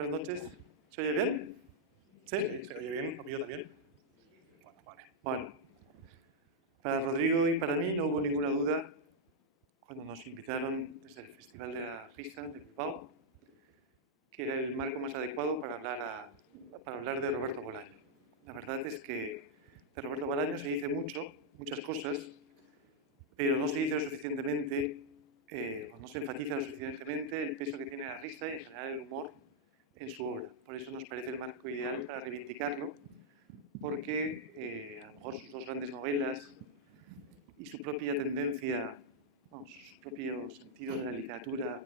Buenas noches. ¿Se oye bien? ¿Sí? Sí, ¿se oye bien? ¿Lo mío también? Bueno, vale. Bueno, para Rodrigo y para mí no hubo ninguna duda cuando nos invitaron desde el Festival de la Risa de Bilbao, que era el marco más adecuado para hablar de Roberto Bolaño. La verdad es que de Roberto Bolaño se dice muchas cosas, pero no se dice lo suficientemente, no se enfatiza lo suficientemente el peso que tiene la risa y en general el humor en su obra. Por eso nos parece el marco ideal para reivindicarlo, porque a lo mejor sus dos grandes novelas y su propia tendencia, su propio sentido de la literatura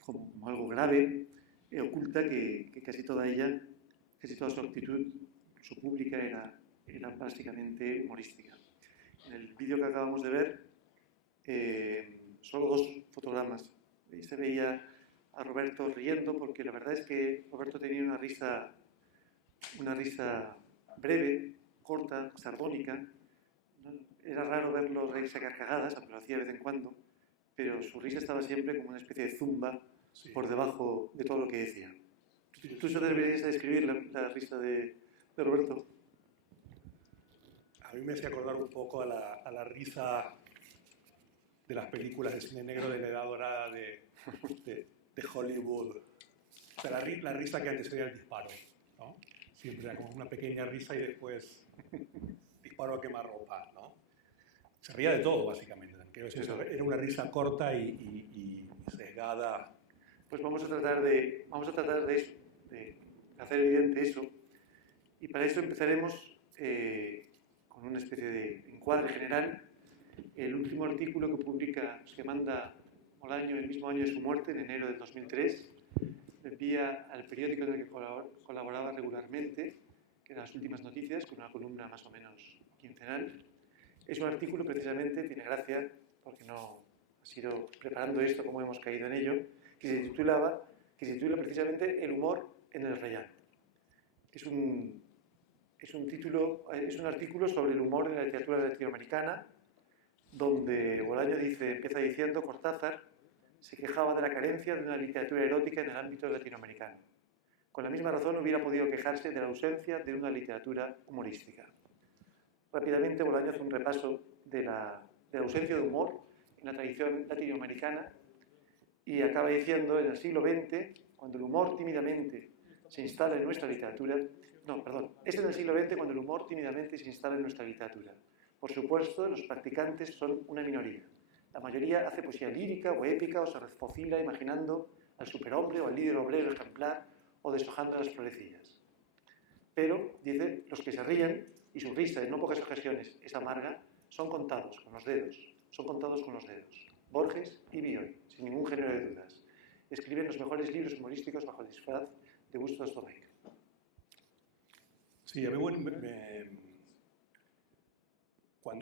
como algo grave, oculta que casi toda su actitud, su pública era básicamente humorística. En el vídeo que acabamos de ver, solo dos fotogramas. Ahí se veía a Roberto riendo, porque la verdad es que Roberto tenía una risa breve, corta, sardónica. Era raro verlo reírse a carcajadas, aunque lo hacía de vez en cuando, pero su risa estaba siempre como una especie de zumba por debajo de todo lo que decía. ¿Tú se deberías describir la risa de Roberto? A mí me hace acordar un poco a la risa de las películas de cine negro de la edad dorada de Hollywood. O sea, la risa que antecedía el disparo, ¿no? Siempre era como una pequeña risa y después disparo a quemarropa, ¿no? Se ría de todo, básicamente. Era una risa corta y sesgada. Pues vamos a tratar de eso, de hacer evidente eso. Y para eso empezaremos con una especie de encuadre general. El último artículo que manda Bolaño el mismo año de su muerte, en enero del 2003, lo envía al periódico en el que colaboraba regularmente, que era Las Últimas Noticias, con una columna más o menos quincenal. Es un artículo, precisamente, tiene gracia, porque no ha sido preparando esto como hemos caído en ello, que se titula precisamente El humor en el rellano. Es un artículo sobre el humor en la literatura latinoamericana, donde Bolaño empieza diciendo: Cortázar se quejaba de la carencia de una literatura erótica en el ámbito latinoamericano. Con la misma razón hubiera podido quejarse de la ausencia de una literatura humorística. Rápidamente Bolaño hace un repaso de la ausencia de humor en la tradición latinoamericana y acaba diciendo: en el siglo XX, cuando el humor tímidamente se instala en nuestra literatura... No, perdón. Es en el siglo XX cuando el humor tímidamente se instala en nuestra literatura. Por supuesto, los practicantes son una minoría. La mayoría hace poesía lírica o épica o se refocila imaginando al superhombre o al líder obrero ejemplar o deshojando las florecillas. Pero, dice, los que se ríen, y su risa en no pocas ocasiones es amarga, son contados con los dedos. Borges y Bioy, sin ningún género de dudas. Escriben los mejores libros humorísticos bajo el disfraz de Gusto Dostoevsky. Sí, a mí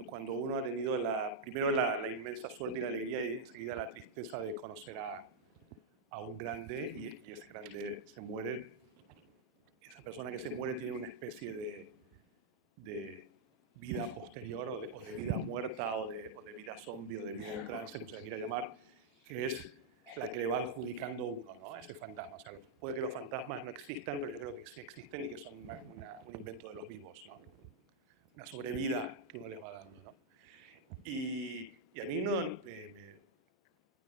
cuando uno ha tenido primero la inmensa suerte y la alegría y enseguida la tristeza de conocer a un grande y ese grande se muere, esa persona que se muere tiene una especie de vida posterior o de vida muerta o de vida zombie o de vida en trance, como se la quiera llamar, que es la que le va adjudicando uno, ¿no? Ese fantasma. O sea, puede que los fantasmas no existan, pero yo creo que sí existen y que son un invento de los vivos, ¿no? Una sobrevida que uno les va dando, ¿no? Y a mí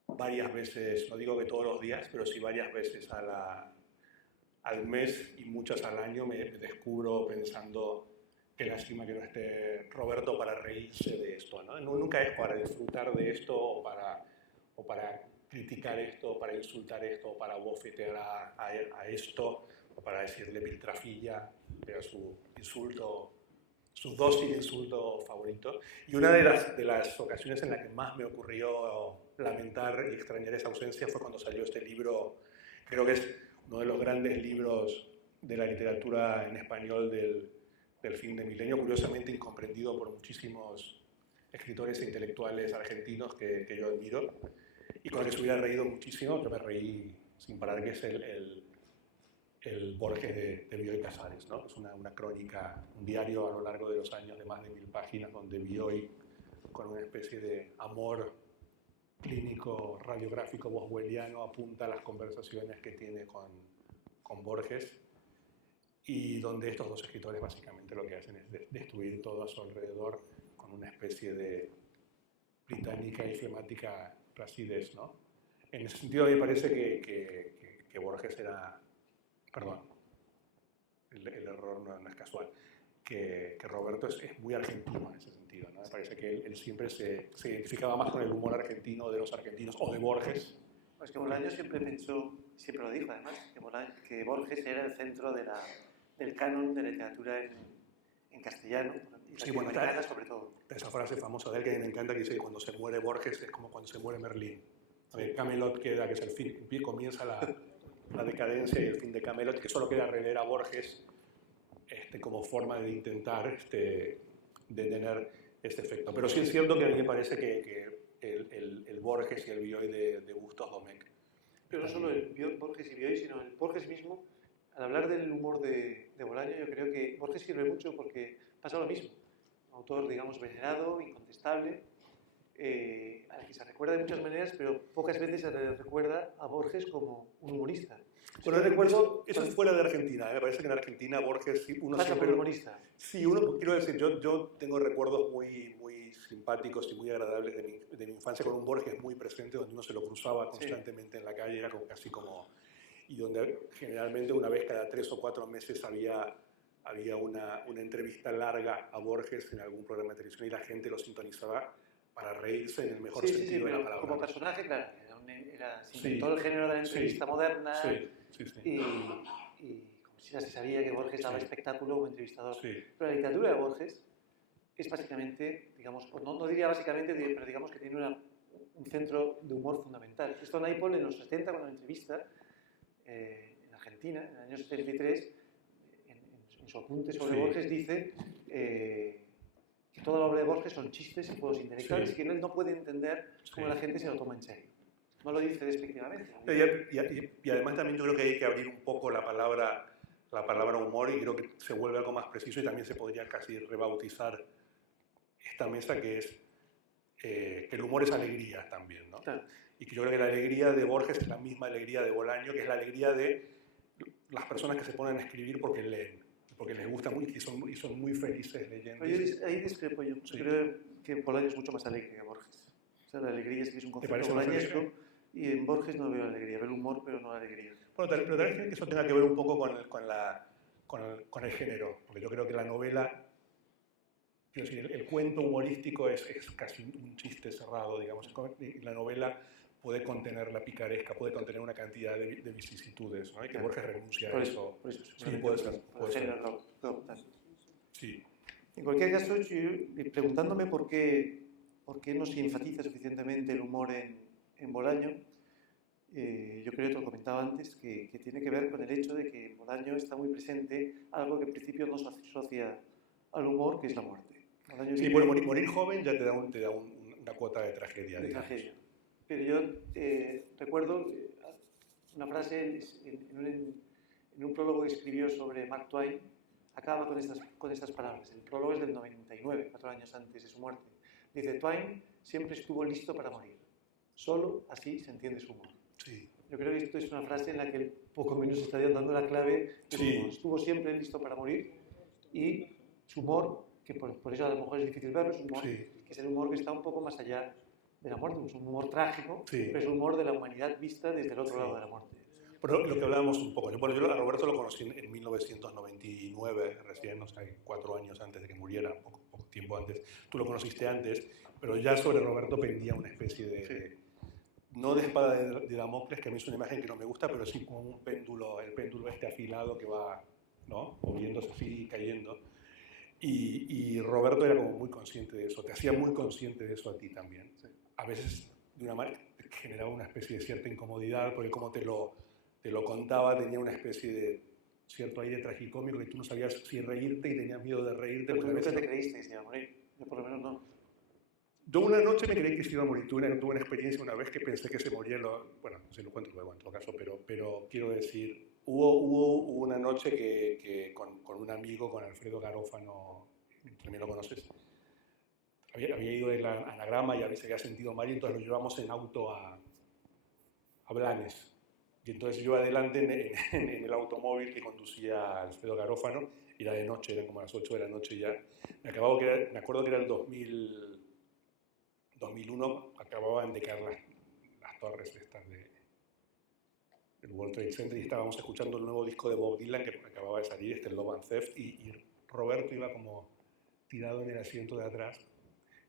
varias veces, no digo que todos los días, pero sí varias veces al mes y muchas al año me descubro pensando que lástima que no esté Roberto para reírse de esto, ¿no? Nunca es para disfrutar de esto o para criticar esto, o para insultar esto, o para bofetear a esto, o para decirle piltrafilla, era su dócil insulto favorito. Y una de las ocasiones en la que más me ocurrió lamentar y extrañar esa ausencia fue cuando salió este libro, creo que es uno de los grandes libros de la literatura en español del fin de milenio, curiosamente incomprendido por muchísimos escritores e intelectuales argentinos que yo admiro, y con el que se hubiera reído muchísimo. Yo me reí sin parar, que es el Borges de Bioy Casares, ¿no? Es una crónica, un diario a lo largo de los años de más de 1000 páginas, donde Bioy, con una especie de amor clínico radiográfico boswelliano apunta a las conversaciones que tiene con Borges, y donde estos dos escritores básicamente lo que hacen es destruir todo a su alrededor con una especie de británica y flemática placidez, ¿no? En ese sentido, a mí me parece que Borges era, perdón, el error no es casual, que Roberto es muy argentino en ese sentido, ¿no? Me parece que él siempre se identificaba más con el humor argentino de los argentinos o de Borges. Pues que Bolaño siempre pensó, siempre lo dijo además, que Borges era el centro del canon de literatura en castellano, y sí, bueno, sobre todo. Esa frase famosa de él que me encanta, que dice que cuando se muere Borges es como cuando se muere Merlín. Camelot queda, que es el fin, comienza la decadencia y el fin de Camelot, que solo queda releer a Borges como forma de intentar detener este efecto. Pero sí es cierto que a mí me parece que el Borges y el Bioy de Bustos Domecq. Pero no solo el Borges y Bioy, sino el Borges mismo. Al hablar del humor de Bolaño, yo creo que Borges sirve mucho porque pasa lo mismo. Un autor, digamos, venerado, incontestable, al que se recuerda de muchas maneras, pero pocas veces se le recuerda a Borges como un humorista. Bueno, recuerdo, eso es fuera de Argentina. Me parece que en Argentina Borges uno pasa siempre... por humorista. Sí, quiero decir, yo tengo recuerdos muy simpáticos y muy agradables de mi infancia con un Borges muy presente, donde uno se lo cruzaba constantemente en la calle, era casi como... Y donde generalmente una vez cada 3 o 4 meses había una entrevista larga a Borges en algún programa de televisión y la gente lo sintonizaba para reírse en el mejor sentido de la palabra. Como personaje, claro, se inventó el género de la entrevista moderna y como si ya se sabía que Borges daba espectáculo como entrevistador. Pero la literatura de Borges es básicamente, digamos, no diría básicamente, pero digamos que tiene un centro de humor fundamental. Esto Naipaul en los 70, cuando la entrevista, en Argentina, en el año 73, en su apunte sobre Borges dice que toda la obra de Borges son chistes y juegos intelectuales y que él no puede entender cómo la gente se lo toma en serio. No lo dice despectivamente. Y además también yo creo que hay que abrir un poco la palabra humor, y creo que se vuelve algo más preciso, y también se podría casi rebautizar esta mesa, que es que el humor es alegría también, ¿no? Claro. Y que yo creo que la alegría de Borges es la misma alegría de Bolaño, que es la alegría de las personas que se ponen a escribir porque leen, porque les gusta mucho y son muy felices leyendo. Ahí discrepo yo. Creo que Bolaño es mucho más alegre que Borges. O sea, la alegría es que es un concepto bolañesco, y en Borges no veo alegría, veo el humor, pero no la alegría. Bueno, pero tal vez que eso tenga que ver un poco con el género, porque yo creo que la novela, quiero decir, el cuento humorístico es casi un chiste cerrado, digamos, y la novela puede contener la picaresca, puede contener una cantidad de vicisitudes, ¿no? Y que Borges renuncia a eso. Por eso. Sí, puede ser. Sí. En cualquier caso, preguntándome por qué no se enfatiza suficientemente el humor en Bolaño, yo creo que te lo comentaba antes, que tiene que ver con el hecho de que en Bolaño está muy presente algo que en principio no se asocia al humor, que es la muerte. Sí, bueno, morir joven ya te da una cuota de tragedia. Pero yo recuerdo una frase en un prólogo que escribió sobre Mark Twain, acaba con estas palabras. El prólogo es del 99, 4 años antes de su muerte. Dice: Twain siempre estuvo listo para morir. Solo así se entiende su humor. Sí. Yo creo que esto es una frase en la que él poco menos estaría dando la clave de su humor. Estuvo siempre listo para morir, y su humor, que por eso a lo mejor es difícil verlo, es un humor que es el humor que está un poco más allá de la muerte. Es un humor trágico, pero es un humor de la humanidad vista desde el otro lado de la muerte. Pero lo que hablábamos un poco, yo a Roberto lo conocí en 1999, recién, o sea, 4 años antes de que muriera, poco tiempo antes. Tú lo conociste antes, pero ya sobre Roberto pendía una especie de no de espada de Damocles, que a mí es una imagen que no me gusta, pero sí como un péndulo, el péndulo afilado que va, ¿no?, moviéndose así, cayendo. Y Roberto era como muy consciente de eso, te hacía muy consciente de eso a ti también. A veces, de una manera, generaba una especie de cierta incomodidad, porque como te lo contaba, tenía una especie de cierto aire tragicómico, y tú no sabías si reírte y tenías miedo de reírte. Pero tú te creíste que se iba a morir. Yo por lo menos no. Yo una noche me creí que se iba a morir. Tuve una experiencia una vez que pensé que se moría. Bueno, no sé, lo cuento luego en todo caso, pero quiero decir, hubo una noche que con un amigo, con Alfredo Garófano, también lo conoces, había ido del anagrama y se había sentido mal, y entonces lo llevamos en auto a Blanes. Y entonces yo adelante en el automóvil que conducía Alfredo Garófano, y era de noche, eran como las 8 de la noche ya. Me acuerdo que era el 2001, acababan de caer las torres estas del World Trade Center, y estábamos escuchando el nuevo disco de Bob Dylan que acababa de salir, Love and Theft, y Roberto iba como tirado en el asiento de atrás,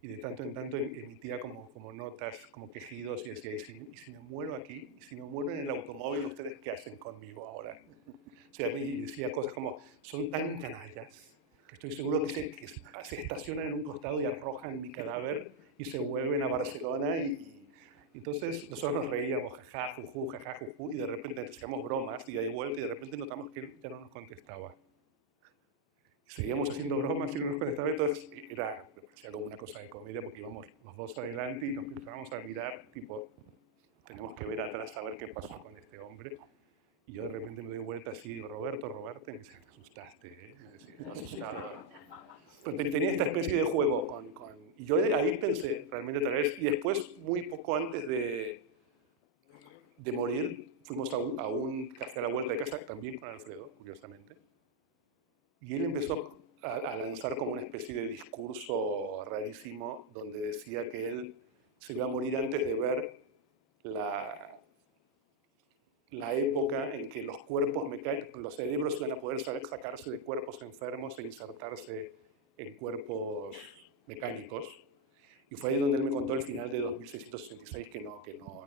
y de tanto en tanto emitía como notas, como quejidos, y decía, ¿y si me muero aquí? ¿Y si me muero en el automóvil? ¿Ustedes qué hacen conmigo ahora? O sea, y decía cosas como, son tan canallas que estoy seguro que se estacionan en un costado y arrojan mi cadáver y se vuelven a Barcelona. Y entonces nosotros nos reíamos, jaja, juju, y de repente hacíamos bromas, y de vuelta, y de repente notamos que él ya no nos contestaba. Y seguíamos haciendo bromas y no nos contestaba, entonces me parecía como una cosa de comedia, porque íbamos los dos adelante y nos empezábamos a mirar, tipo, tenemos que ver atrás a ver qué pasó con este hombre. Y yo de repente me doy vuelta así, digo, Roberto, y me dice, te asustaste, ¿eh? Me decía, asustado. Pero tenía esta especie de juego y yo ahí pensé, realmente tal vez, y después, muy poco antes de morir, fuimos a un café a la vuelta de casa, también con Alfredo, curiosamente, y él empezó a lanzar como una especie de discurso rarísimo, donde decía que él se iba a morir antes de ver la época en que los los cerebros iban a poder sacarse de cuerpos enfermos e insertarse en cuerpos mecánicos. Y fue ahí donde él me contó el final de 2666, que no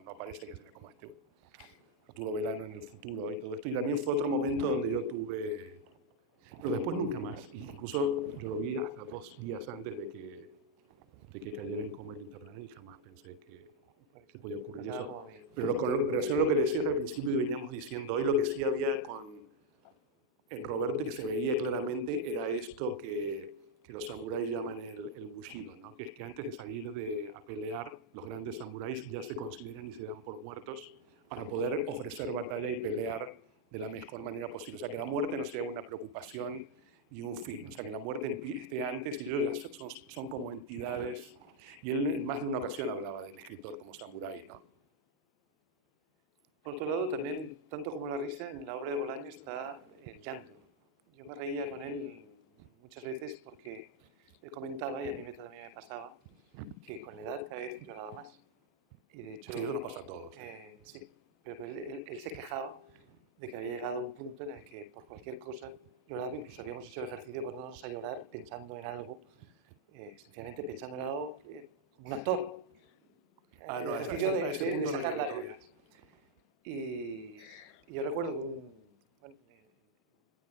aparece, que será como Arturo Belano en el futuro y todo esto. Y también fue otro momento donde yo tuve... Pero después nunca más. Incluso yo lo vi hasta 2 días antes de que cayera en coma el internado, y jamás pensé que podía ocurrir eso. Pero con relación a lo que decías al principio y veníamos diciendo, hoy lo que sí había en Roberto, que se veía claramente, era esto que los samuráis llaman el bushido, ¿no? Que es que antes de salir a pelear, los grandes samuráis ya se consideran y se dan por muertos para poder ofrecer batalla y pelear de la mejor manera posible. O sea, que la muerte no sea una preocupación y un fin. O sea, que la muerte esté antes, y ellos ya son como entidades. Y él en más de una ocasión hablaba del escritor como samurái, ¿no? Por otro lado, también, tanto como la risa, en la obra de Bolaño está el llanto. Yo me reía con él muchas veces porque él comentaba, y a mí también me pasaba, que con la edad cada vez lloraba más. Y de hecho... Sí, eso nos pasa a todos. Sí, pero él se quejaba de que había llegado a un punto en el que por cualquier cosa lloraba. Incluso habíamos hecho ejercicio poniéndonos a llorar pensando en algo, sencillamente pensando en algo como un actor. No, el ejercicio de sacar lágrimas. Y yo recuerdo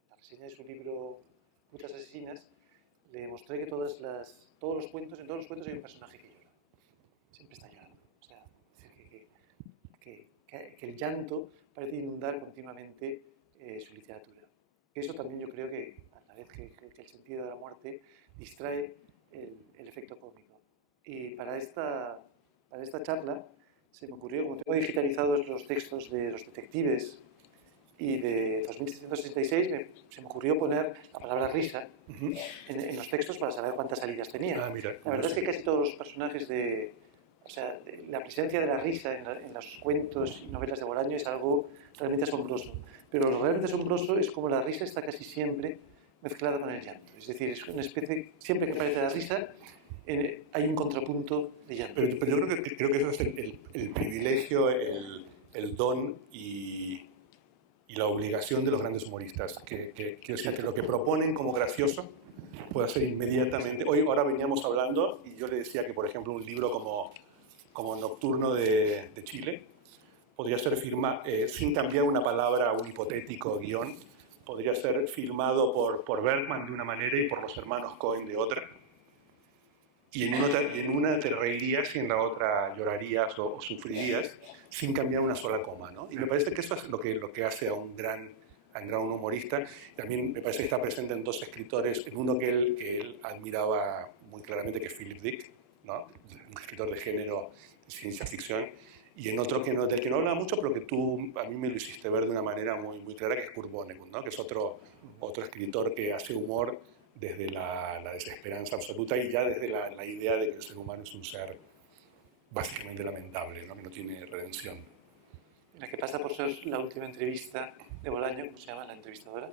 la reseña de su libro Putas asesinas, le mostré que en todos los cuentos hay un personaje que llora. Siempre está llorando. O sea, que el llanto parece inundar continuamente su literatura. Eso también yo creo que, a la vez que el sentido de la muerte, distrae el efecto cómico. Y para esta charla se me ocurrió, como tengo digitalizados los textos de los detectives y de 2666, se me ocurrió poner la palabra risa en los textos para saber cuántas salidas tenía. Mira, la verdad es que casi todos los personajes la presencia de la risa en los cuentos y novelas de Bolaño es algo realmente asombroso. Pero lo realmente asombroso es como la risa está casi siempre mezclada con el llanto. Es decir, es una especie, siempre que aparece la risa, hay un contrapunto de llanto. Pero yo creo que eso es el privilegio, el don y la obligación de los grandes humoristas. Quiero decir que lo que proponen como gracioso puede ser inmediatamente... Ahora veníamos hablando, y yo le decía que, por ejemplo, un libro como Nocturno de Chile podría ser firmado, sin cambiar una palabra a un hipotético guión, podría ser filmado por Bergman de una manera y por los hermanos Coen de otra. Y en una te reirías y en la otra llorarías o sufrirías sin cambiar una sola coma, ¿no? Y me parece que eso es lo que hace a un gran humorista. También me parece que está presente en 2 escritores, en uno que él admiraba muy claramente, que es Philip Dick, ¿no? Un escritor de género de ciencia ficción, y en otro del que no hablaba mucho, pero que tú a mí me lo hiciste ver de una manera muy, muy clara, que es Kurt Vonnegut, ¿no? Que es otro escritor que hace humor desde la desesperanza absoluta y ya desde la idea de que el ser humano es un ser básicamente lamentable, ¿no? Que no tiene redención. La que pasa por ser la última entrevista de Bolaño, ¿cómo se llama la entrevistadora?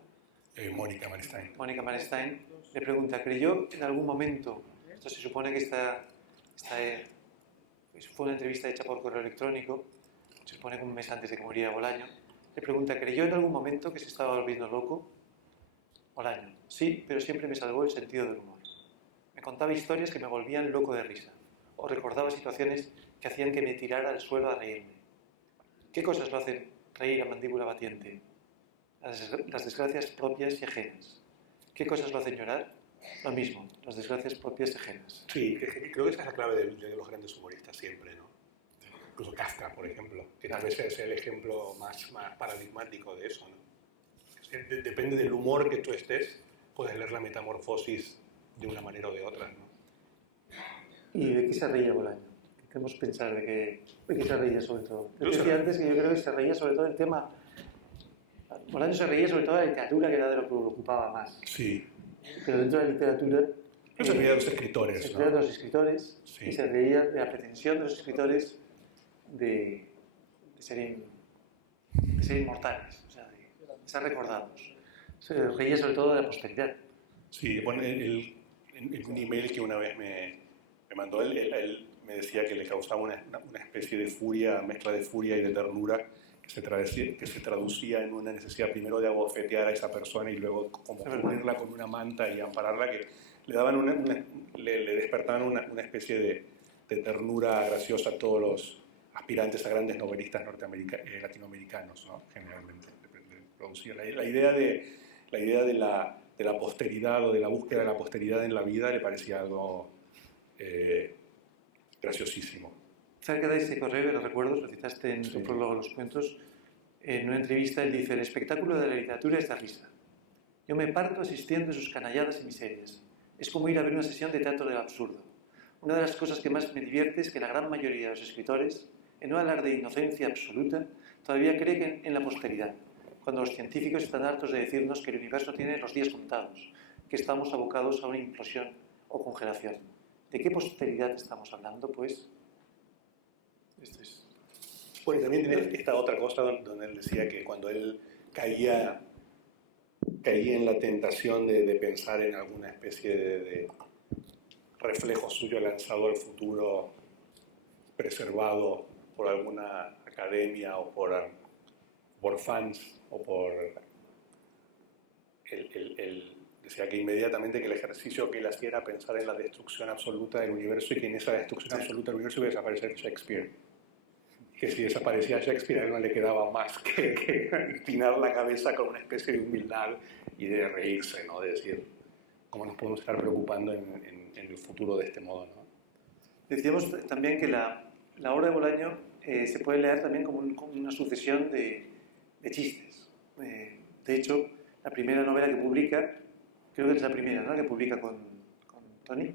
Mónica Marstein. Mónica Marstein le pregunta, ¿creyó en algún momento, esto se supone que fue una entrevista hecha por correo electrónico, se supone que un mes antes de que muriera Bolaño, le pregunta, ¿creyó en algún momento que se estaba volviendo loco? Bolaño, sí, pero siempre me salvó el sentido del humor. Me contaba historias que me volvían loco de risa, o recordaba situaciones que hacían que me tirara al suelo a reírme. ¿Qué cosas lo hacen reír a mandíbula batiente? Las desgracias propias y ajenas. ¿Qué cosas lo hacen llorar? Lo mismo, las desgracias propias y ajenas. Sí, creo que esa es la clave de los grandes humoristas siempre, ¿no? Incluso Kafka, por ejemplo, que tal vez es el ejemplo más paradigmático de eso, ¿no? Depende del humor que tú estés, puedes leer la metamorfosis de una manera o de otra, ¿no? ¿Y de qué se reía Bolaño? ¿Qué queremos pensar de qué se reía sobre todo? Yo decía antes que yo creo que se reía sobre todo del tema... Bolaño se reía sobre todo de la literatura, que era de lo que lo ocupaba más. Sí. Pero dentro de la literatura... Se reía de los escritores, se reía de los escritores, sí. Y se reía de la pretensión de los escritores de ser inmortales, o sea, de ser recordados. Se reía sobre todo de la posteridad. Sí, bueno, en un email que una vez me mandó, él me decía que le causaba una especie de furia, mezcla de furia y de ternura, que se traducía en una necesidad primero de abofetear a esa persona y luego como cubrirla con una manta y ampararla, que le daban le despertaban una especie de ternura graciosa a todos los aspirantes a grandes novelistas latinoamericanos, ¿no? Generalmente producía la idea de la posteridad o de la búsqueda de la posteridad en la vida le parecía algo graciosísimo. Cerca de ese correo, los recuerdos, lo citaste en tu prólogo Los Cuentos, en una entrevista él dice: el espectáculo de la literatura es la risa. Yo me parto asistiendo a sus canalladas y miserias. Es como ir a ver una sesión de teatro del absurdo. Una de las cosas que más me divierte es que la gran mayoría de los escritores, en un alarde de inocencia absoluta, todavía creen en la posteridad, cuando los científicos están hartos de decirnos que el universo tiene los días contados, que estamos abocados a una implosión o congelación. ¿De qué posteridad estamos hablando, pues? Esto es... Bueno, y también tiene esta otra cosa donde él decía que cuando él caía en la tentación de pensar en alguna especie de reflejo suyo lanzado al futuro, preservado por alguna academia o por fans o por... Decía que inmediatamente que el ejercicio que él hacía era pensar en la destrucción absoluta del universo y que en esa destrucción absoluta del universo iba a desaparecer Shakespeare. Que si desaparecía Shakespeare a él no le quedaba más que inclinar la cabeza con una especie de humildad y de reírse, ¿no? De decir, ¿cómo nos podemos estar preocupando en el futuro de este modo, ¿no? Decíamos también que la obra de Bolaño se puede leer también como una sucesión de chistes. De hecho, la primera novela que publica, creo que es la primera, ¿no?, que publica con Tony,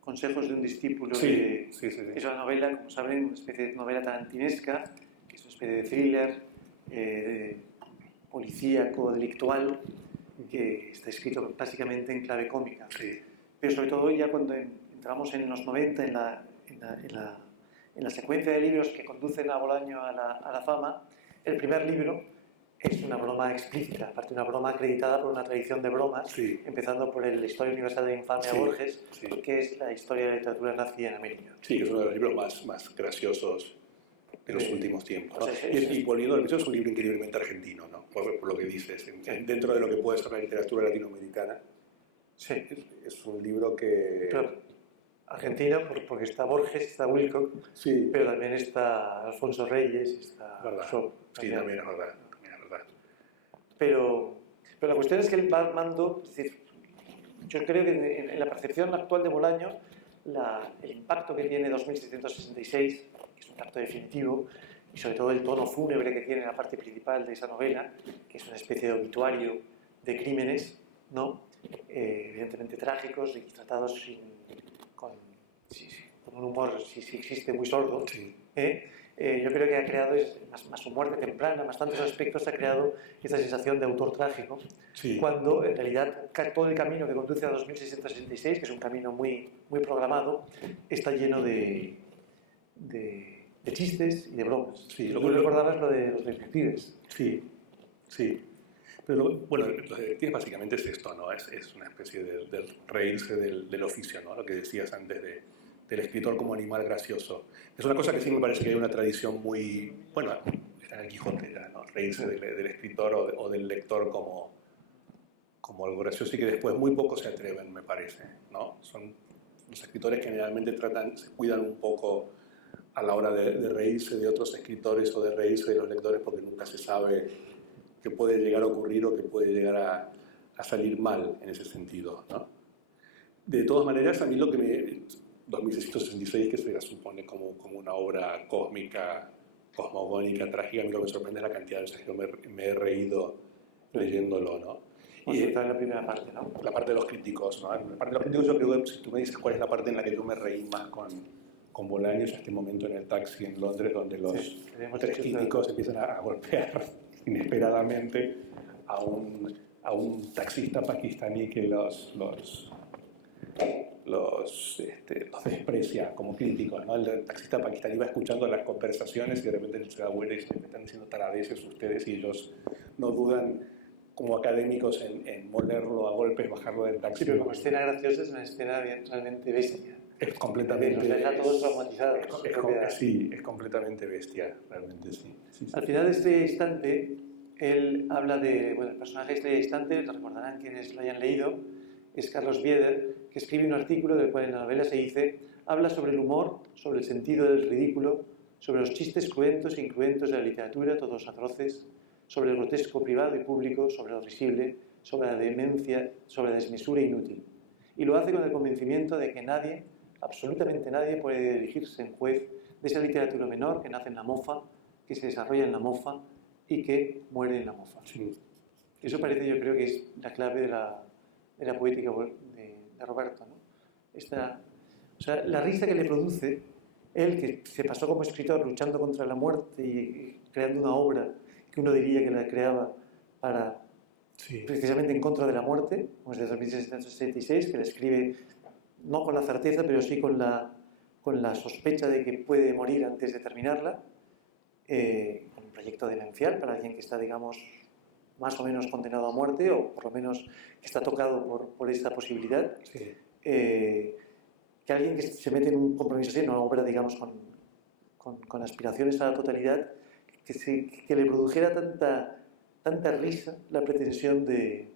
Consejos de un discípulo. Sí. Es una novela, como saben, una especie de novela tarantinesca, que es una especie de thriller policíaco, delictual, que está escrito básicamente en clave cómica. Sí. Pero sobre todo ya cuando entramos en los 90 en la secuencia de libros que conducen a Bolaño a la fama, el primer libro es una broma explícita, aparte una broma acreditada por una tradición de bromas, sí. Empezando por la Historia Universal de Infamia Borges, que es la historia de la literatura nazi en América. Sí, es uno de los libros más graciosos de los últimos tiempos, ¿no? Pues y volviendo al principio, es un libro increíblemente argentino, ¿no? Por lo que dices, dentro de lo que puede ser la literatura latinoamericana. Sí. Es un libro que... Pero argentino, porque está Borges, está Wilcock, sí. Pero también está Alfonso Reyes, está Shaw. Sí, también es verdad. Pero la cuestión es que él va armando, es decir, yo creo que en la percepción actual de Bolaño, el impacto que tiene 2766, que es un impacto definitivo, y sobre todo el tono fúnebre que tiene la parte principal de esa novela, que es una especie de obituario de crímenes, ¿no? Evidentemente trágicos y tratados con un humor, si existe, muy sordo. Sí. yo creo que ha creado, más su muerte temprana, más tantos aspectos, ha creado esta sensación de autor trágico, Sí. cuando en realidad todo el camino que conduce a 2666, que es un camino muy, muy programado, está lleno de chistes y de bromas. Sí, Tú recordabas lo de los detectives. Sí, sí. Pero bueno, los detectives básicamente es esto, ¿no? Es una especie de reírse del oficio, ¿no? Lo que decías antes del escritor como animal gracioso. Es una cosa que sí me parece que hay una tradición muy, bueno, está en el Quijote ya, ¿no? Reírse del escritor o del lector como algo gracioso y que después muy pocos se atreven, me parece, ¿no? Los escritores generalmente se cuidan un poco a la hora de reírse de otros escritores o de reírse de los lectores porque nunca se sabe qué puede llegar a ocurrir o qué puede llegar a salir mal en ese sentido, ¿no? De todas maneras, a mí lo que 2666, que se la supone como una obra cósmica, cosmogónica, trágica, a mí lo que me sorprende es la cantidad de veces que me he reído leyéndolo, ¿no? Y está en la primera parte, ¿no? La parte de los críticos, ¿no? La parte de los críticos, yo creo que si tú me dices cuál es la parte en la que yo me reí más con Bolaños, este momento en el taxi en Londres, donde los tres críticos empiezan a golpear inesperadamente a un taxista pakistaní que los desprecia como críticos, ¿no? El taxista pakistaní va escuchando las conversaciones y de repente se da vuelta y dice: me están diciendo taradeces ustedes, y ellos no dudan como académicos en molerlo a golpes, bajarlo del taxi. Sí, pero como escena graciosa es una escena realmente bestia. Es completamente... Nos deja a todos traumatizados. Sí, es completamente bestia, realmente sí. Al final de este instante, él habla de... Bueno, el personaje de este instante, lo recordarán quienes lo hayan leído, es Carlos Bieder, que escribe un artículo del cual en la novela se dice: habla sobre el humor, sobre el sentido del ridículo, sobre los chistes cruentos e incruentos de la literatura, todos atroces, sobre el grotesco privado y público, sobre lo risible, sobre la demencia, sobre la desmesura inútil. Y lo hace con el convencimiento de que nadie, absolutamente nadie, puede dirigirse en juez de esa literatura menor que nace en la mofa, que se desarrolla en la mofa y que muere en la mofa. Sí. Eso parece, yo creo que es la clave de la poética de Roberto, ¿no? O sea, la risa que le produce, él que se pasó como escritor luchando contra la muerte y creando una obra que uno diría que la creaba para, precisamente en contra de la muerte, como es de 2666, que la escribe no con la certeza, pero sí con la sospecha de que puede morir antes de terminarla, con un proyecto demencial para alguien que está, digamos, más o menos condenado a muerte, o por lo menos que está tocado por esta posibilidad. Sí. Que alguien que se mete en un compromiso así, en una obra, digamos, con aspiraciones a la totalidad, que le produjera tanta risa la pretensión de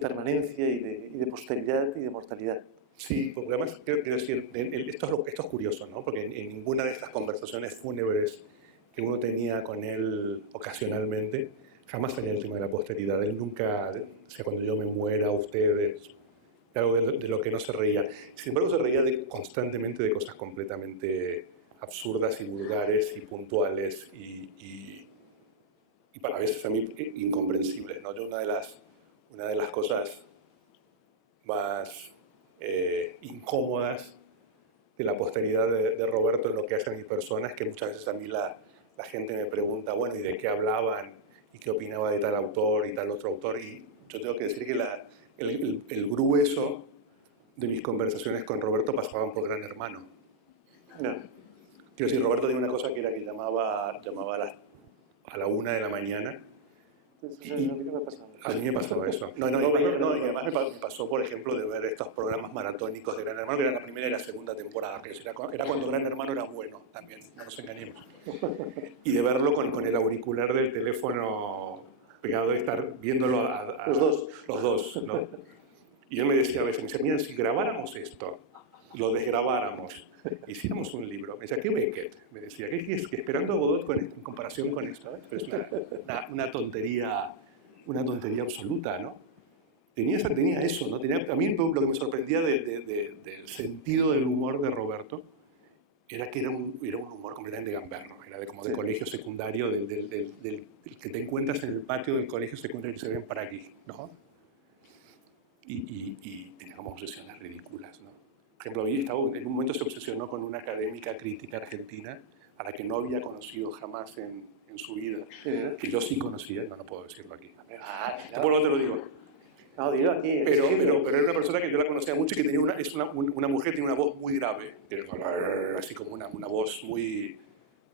permanencia y de posteridad y de mortalidad. Sí, porque además quiero decir, esto es curioso, ¿no? Porque en ninguna de estas conversaciones fúnebres que uno tenía con él ocasionalmente, jamás salía el tema de la posteridad. Él nunca decía: cuando yo me muera, ustedes, algo de lo que no se reía. Sin embargo, se reía constantemente de cosas completamente absurdas y vulgares y puntuales y a veces a mí incomprensibles, ¿no? Yo una de las cosas más incómodas de la posteridad de Roberto en lo que hace a mi persona es que muchas veces a mí la gente me pregunta: bueno, ¿y de qué hablaban? ¿Y qué opinaba de tal autor y tal otro autor? Y yo tengo que decir que el grueso de mis conversaciones con Roberto pasaban por Gran Hermano. No. Quiero decir, Roberto tenía una cosa que era que llamaba a la 1 de la mañana. A mí me pasaba eso. No, y además me pasó, por ejemplo, de ver estos programas maratónicos de Gran Hermano, que eran la primera y la segunda temporada, que era cuando Gran Hermano era bueno también, no nos engañemos. Y de verlo con el auricular del teléfono pegado, de estar viéndolo a los dos, ¿no? Y él me decía a veces, me decía: miren, si grabáramos esto, lo desgrabáramos, hiciéramos un libro. Me decía: ¿qué Beckett? Me decía: ¿qué es que Esperando a Godot en comparación con esto? Pero es una tontería absoluta, ¿no? Tenía eso, ¿no? A mí lo que me sorprendía del sentido del humor de Roberto era que era un humor completamente gamberro, era como de colegio secundario, del que te encuentras en el patio del colegio secundario y se ven para aquí, ¿no? Y tenía como obsesiones ridículas, ¿no? Por ejemplo, en un momento se obsesionó con una académica crítica argentina a la que no había conocido jamás en su vida, Sí, ¿no? que yo sí conocía, no puedo decirlo aquí. Ah, Por lo te lo digo. no, dilo aquí. Pero era una persona que yo la conocía mucho y que tenía una mujer que tiene una voz muy grave, así como una voz muy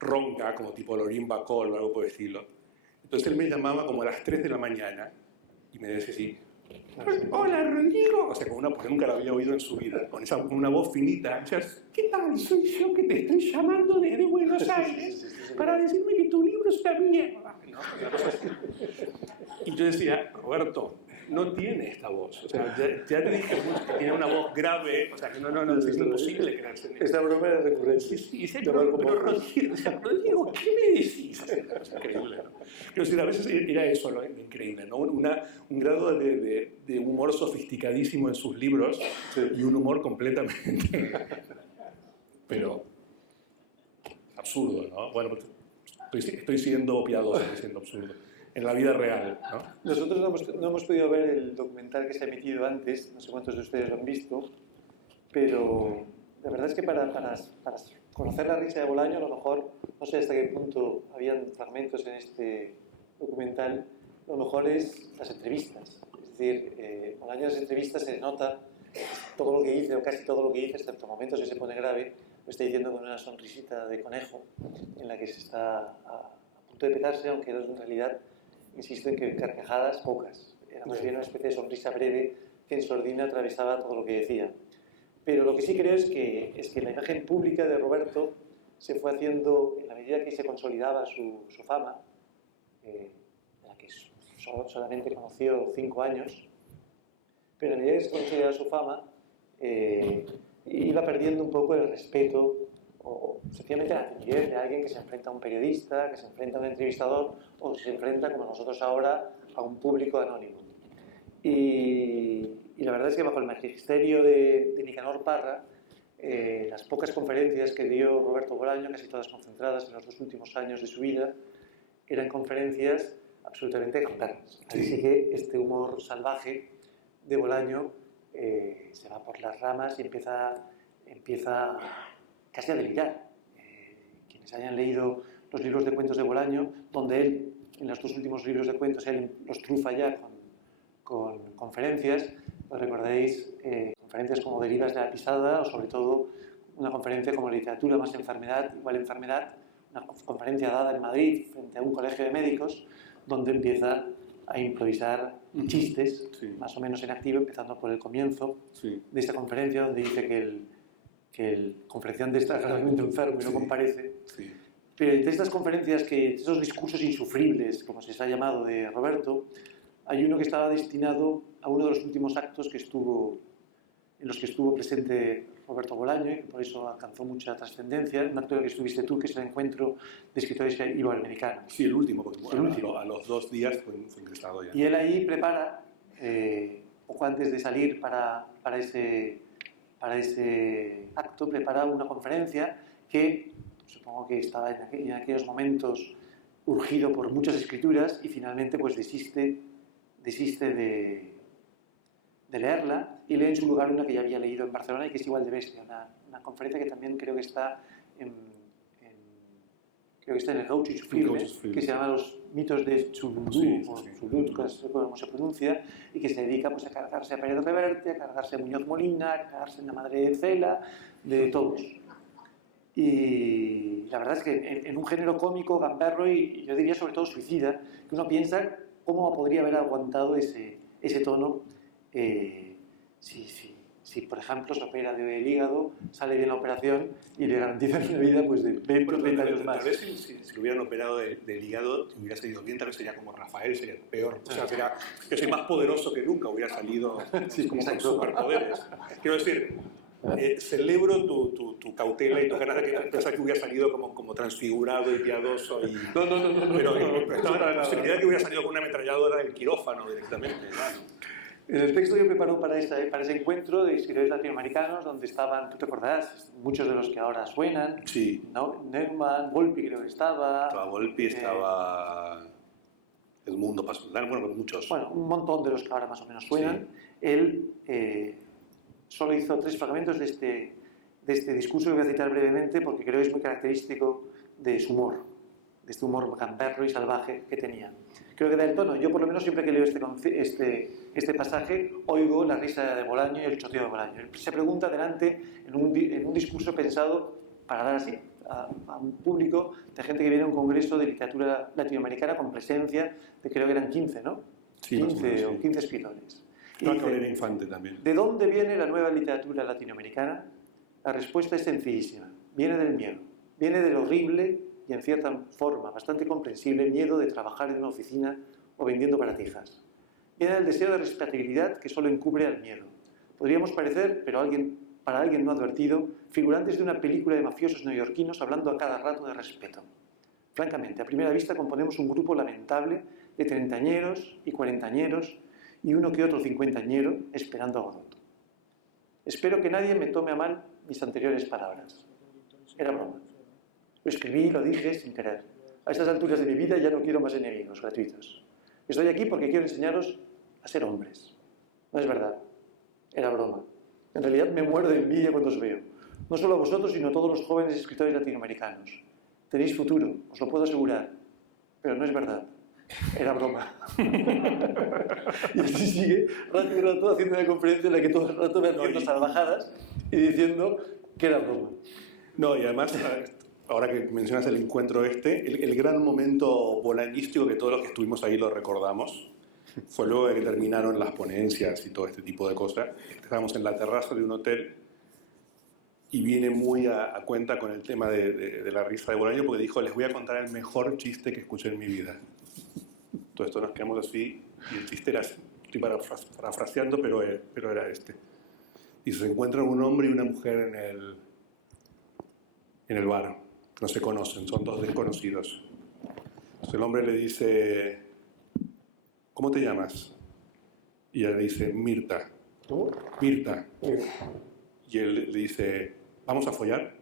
ronca, como tipo Lorin Bacall o algo por el estilo. Entonces él me llamaba como a las 3 de la mañana y me decía así, hola Rodrigo, o sea, porque nunca la había oído en su vida, con una voz finita. Decías, ¿qué tal? Soy yo que te estoy llamando desde Buenos Aires para decirme que tu libro es una mierda. ¿No? Una cosa así. Y yo decía, Roberto, no tiene esta voz. O sea, ya te dije mucho que tiene una voz grave, o sea, que no, es imposible creerse en eso. Esta broma era recurrente. Sí, pero Rodrigo, ¿qué me decís? Es increíble, ¿no? Quiero decir, a veces era eso lo increíble, ¿no? Un grado de humor sofisticadísimo en sus libros y un humor completamente... pero absurdo, ¿no? Bueno, estoy siendo piadoso, estoy siendo absurdo. En la vida real, ¿no? Nosotros no hemos podido ver el documental que se ha emitido antes, no sé cuántos de ustedes lo han visto, pero la verdad es que para conocer la risa de Bolaño, a lo mejor, no sé hasta qué punto habían fragmentos en este documental, lo mejor es las entrevistas. Es decir, Bolaño en las entrevistas se nota todo lo que dice, o casi todo lo que dice, excepto momentos que se pone grave, lo está diciendo con una sonrisita de conejo, en la que se está a punto de petarse, aunque en realidad insisto en que carcajadas pocas. Era más bien una especie de sonrisa breve que en sordina atravesaba todo lo que decía. Pero lo que sí creo es que la imagen pública de Roberto se fue haciendo, en la medida que se consolidaba su fama, en la que solamente conoció 5 años, pero en la medida que se consolidaba su fama, iba perdiendo un poco el respeto o sencillamente la timidez de alguien que se enfrenta a un periodista, que se enfrenta a un entrevistador o se enfrenta, como nosotros ahora, a un público anónimo. Y la verdad es que bajo el magisterio de Nicanor Parra, las pocas conferencias que dio Roberto Bolaño, casi todas concentradas en los 2 últimos años de su vida, eran conferencias absolutamente gamberras. Así que este humor salvaje de Bolaño se va por las ramas y empieza casi a delirar. Quienes hayan leído los libros de cuentos de Bolaño, donde él, en los 2 últimos libros de cuentos, él los trufa ya con conferencias, pues recordaréis conferencias como Derivas de la Pisada, o sobre todo una conferencia como Literatura más enfermedad, igual enfermedad, una conferencia dada en Madrid frente a un colegio de médicos, donde empieza a improvisar chistes, más o menos en activo, empezando por el comienzo de esta conferencia, donde dice que el conferenciante está gravemente enfermo y no comparece. Pero entre estas conferencias, estos discursos insufribles, como se les ha llamado, de Roberto, hay uno que estaba destinado a uno de los últimos actos en los que estuvo presente Roberto Bolaño, y que por eso alcanzó mucha trascendencia, un acto en el que estuviste tú, que es el encuentro de escritores iberoamericanos. Sí, el último, porque a los 2 días fue ingresado ya. Y él ahí prepara, poco antes de salir para ese acto, prepara una conferencia que supongo que estaba en aquellos momentos urgido por muchas escrituras y finalmente pues desiste de leerla y lee en su lugar una que ya había leído en Barcelona y que es igual de bestia, una conferencia que también creo que está en el Gaucho Insufrible, que se llama Los mitos de Chulundú, o Chulut, como se pronuncia, y que se dedica pues, a cargarse a Pérez Reverte, a cargarse a Muñoz Molina, a cargarse a la madre de Cela, de todos. Y la verdad es que en un género cómico, gamberro y yo diría sobre todo suicida, que uno piensa cómo podría haber aguantado ese tono si, por ejemplo, se opera del hígado, sale bien la operación y le garantizan una vida pues, de 20 o 30 años más. Tal vez si lo hubieran operado del hígado hubiera salido bien, tal vez sería como Rafael, sería peor. O sea, yo soy más poderoso que nunca, hubiera salido como con superpoderes. Quiero decir, celebro tu cautela y tu ganas de pensar que hubiera salido como transfigurado y piadoso. Pero estaba la posibilidad de que hubiera salido con una ametralladora del quirófano directamente. En el texto que preparó para ese encuentro de escritores latinoamericanos, donde estaban, tú te acordarás, muchos de los que ahora suenan, ¿no? Neumann, Volpi creo que estaba. Estaba Volpi, estaba Edmundo Pasoldán, bueno, muchos. Bueno, un montón de los que ahora más o menos suenan. Él solo hizo 3 fragmentos de este discurso que voy a citar brevemente porque creo que es muy característico de su humor, de este humor gamberro y salvaje que tenía. Creo que da el tono. Yo, por lo menos, siempre que leo este pasaje, oigo la risa de Bolaño y el choteo de Bolaño. Él se pregunta delante, en un discurso pensado para dar así a un público de gente que viene a un congreso de literatura latinoamericana con presencia de, creo que eran 15, ¿no? Sí, 15 o 15 escritores. Y No, dice, Cabrera Infante también. ¿de dónde viene la nueva literatura latinoamericana? La respuesta es sencillísima. Viene del miedo. Viene del horrible y, en cierta forma, bastante comprensible miedo de trabajar en una oficina o vendiendo baratijas. Viene del deseo de respetabilidad que solo encubre al miedo. Podríamos parecer, pero para alguien no advertido, figurantes de una película de mafiosos neoyorquinos hablando a cada rato de respeto. Francamente, a primera vista componemos un grupo lamentable de treintañeros y cuarentañeros y uno que otro cincuentañero esperando a Godot. Espero que nadie me tome a mal mis anteriores palabras. Era broma. Lo escribí y lo dije sin querer. A estas alturas de mi vida ya no quiero más enemigos gratuitos. Estoy aquí porque quiero enseñaros a ser hombres. No es verdad. Era broma. En realidad me muero de envidia cuando os veo. No solo a vosotros, sino a todos los jóvenes escritores latinoamericanos. Tenéis futuro, os lo puedo asegurar. Pero no es verdad. Era broma. Y así sigue, rato y rato, haciendo una conferencia en la que todo el rato me haciendo salvajadas y diciendo que era broma. No, y además, ahora que mencionas el encuentro el gran momento bolañístico que todos los que estuvimos ahí lo recordamos, fue luego de que terminaron las ponencias y todo este tipo de cosas. Estábamos en la terraza de un hotel y viene muy a cuenta con el tema de la risa de Bolaño porque dijo, les voy a contar el mejor chiste que escuché en mi vida. Todo esto nos quedamos así y el chiste era, estoy parafraseando, pero era este. Y se encuentran un hombre y una mujer en el bar. No se conocen, son dos desconocidos. Entonces el hombre le dice, ¿cómo te llamas? Y ella le dice, Mirta. ¿Cómo? Mirta. Y él le dice, ¿vamos a follar?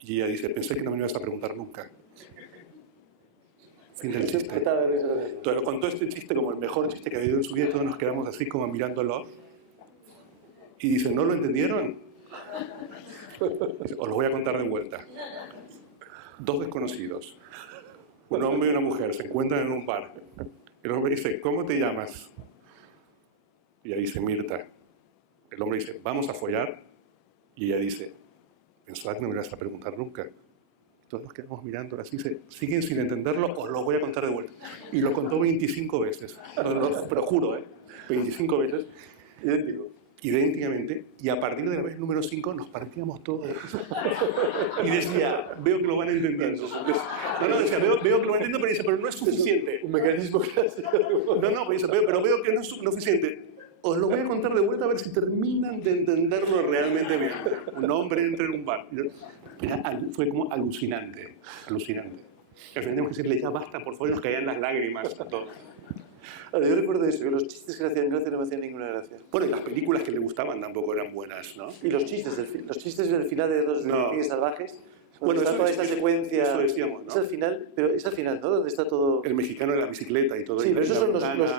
Y ella dice, pensé que no me ibas a preguntar nunca. Fin del chiste. Entonces contó este chiste como el mejor chiste que ha habido en su vida y todos nos quedamos así como mirándolo. Y dice, ¿no lo entendieron? Dice, os lo voy a contar de vuelta. Dos desconocidos, un hombre y una mujer, se encuentran en un bar. El hombre dice, ¿cómo te llamas? Y ella dice, Mirta. El hombre dice, ¿vamos a follar? Y ella dice, pensaba que no me ibas a preguntar nunca. Todos nos quedamos mirando así, siguen sin entenderlo, os lo voy a contar de vuelta. Y lo contó 25 veces, pero juro, 25 veces, idénticamente, y a partir de la vez número 5 nos partíamos todos de risa. Y decía, veo que lo van entendiendo. No, decía, veo que lo van entendiendo, pero dice, pero no es suficiente. Un mecanismo clásico. No, dice, pero veo que no es suficiente. Os lo voy a contar de vuelta a ver si terminan de entenderlo realmente bien. Un hombre entra en un bar. Fue como alucinante. Al final teníamos que decirle, ya basta, por favor, y nos caían las lágrimas a todos. Ahora, yo recuerdo eso, que los chistes que le hacían gracia no me hacían ninguna gracia. Bueno, y las películas que le gustaban tampoco eran buenas, ¿no? Y los chistes del final de Los Detectives Salvajes, bueno, está toda esta secuencia. Eso decíamos, ¿no? Es al final, pero es al final, ¿no? Donde está todo. El mexicano de la bicicleta y todo. Sí, pero esos son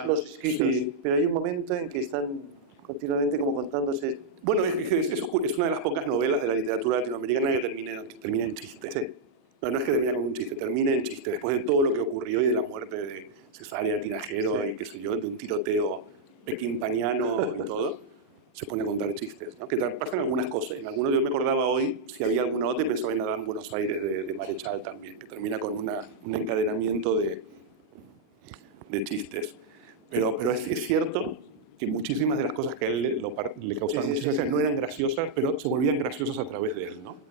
los escritos. Sí. Pero hay un momento en que están continuamente como contándose. Bueno, es una de las pocas novelas de la literatura latinoamericana que termina en chiste. Sí. No es que termina con un chiste, termina en chiste. Después de todo lo que ocurrió y de la muerte de Cesárea Tinajero y qué sé yo, de un tiroteo pequín-pañano y todo, se pone a contar chistes, ¿no? Que pasan algunas cosas. En algunos yo me acordaba hoy, si había alguna otra, y pensaba en Adán Buenos Aires de Marechal también, que termina con un encadenamiento de chistes. Pero es cierto que muchísimas de las cosas que a él le causaban muchas gracias no eran graciosas, pero se volvían graciosas a través de él, ¿no?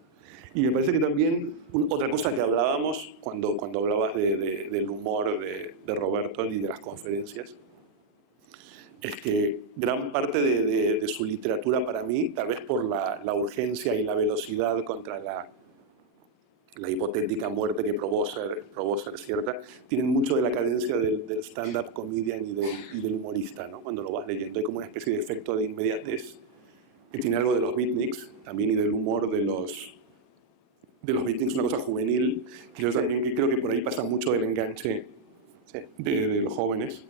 Y me parece que también, otra cosa que hablábamos cuando hablabas del humor de Roberto y de las conferencias, es que gran parte de su literatura para mí, tal vez por la urgencia y la velocidad contra la hipotética muerte que probó ser cierta, tienen mucho de la cadencia del stand-up comedian y del humorista, ¿no? Cuando lo vas leyendo. Hay como una especie de efecto de inmediatez que tiene algo de los beatniks también y del humor de los beatniks, una cosa juvenil, que yo también creo que por ahí pasa mucho el enganche de los jóvenes,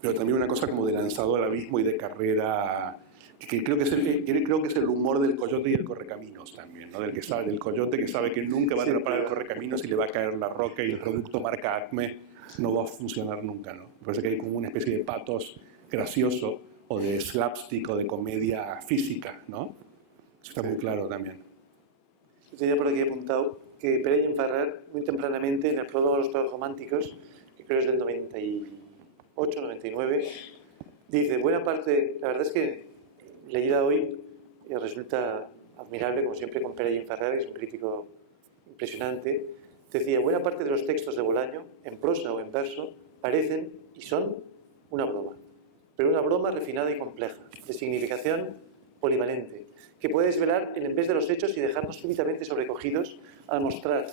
pero también una cosa como de lanzado al abismo y de carrera que creo que es el humor del coyote y el correcaminos también, ¿no? Del coyote que sabe que nunca va a atrapar al correcaminos y le va a caer la roca y el producto marca Acme no va a funcionar nunca, ¿no? Me parece que hay como una especie de patos gracioso o de slapstick o de comedia física, ¿no? Eso está muy claro también. Yo tenía por aquí apuntado que Pere Farrar, muy tempranamente, en el prólogo de los Prados Románticos, que creo es del 98, 99, dice, buena parte, la verdad es que leída hoy resulta admirable, como siempre con Pere Farrar, que es un crítico impresionante, decía, buena parte de los textos de Bolaño, en prosa o en verso, parecen y son una broma, pero una broma refinada y compleja, de significación polivalente, que puede desvelar el en vez de los hechos y dejarnos súbitamente sobrecogidos al mostrar,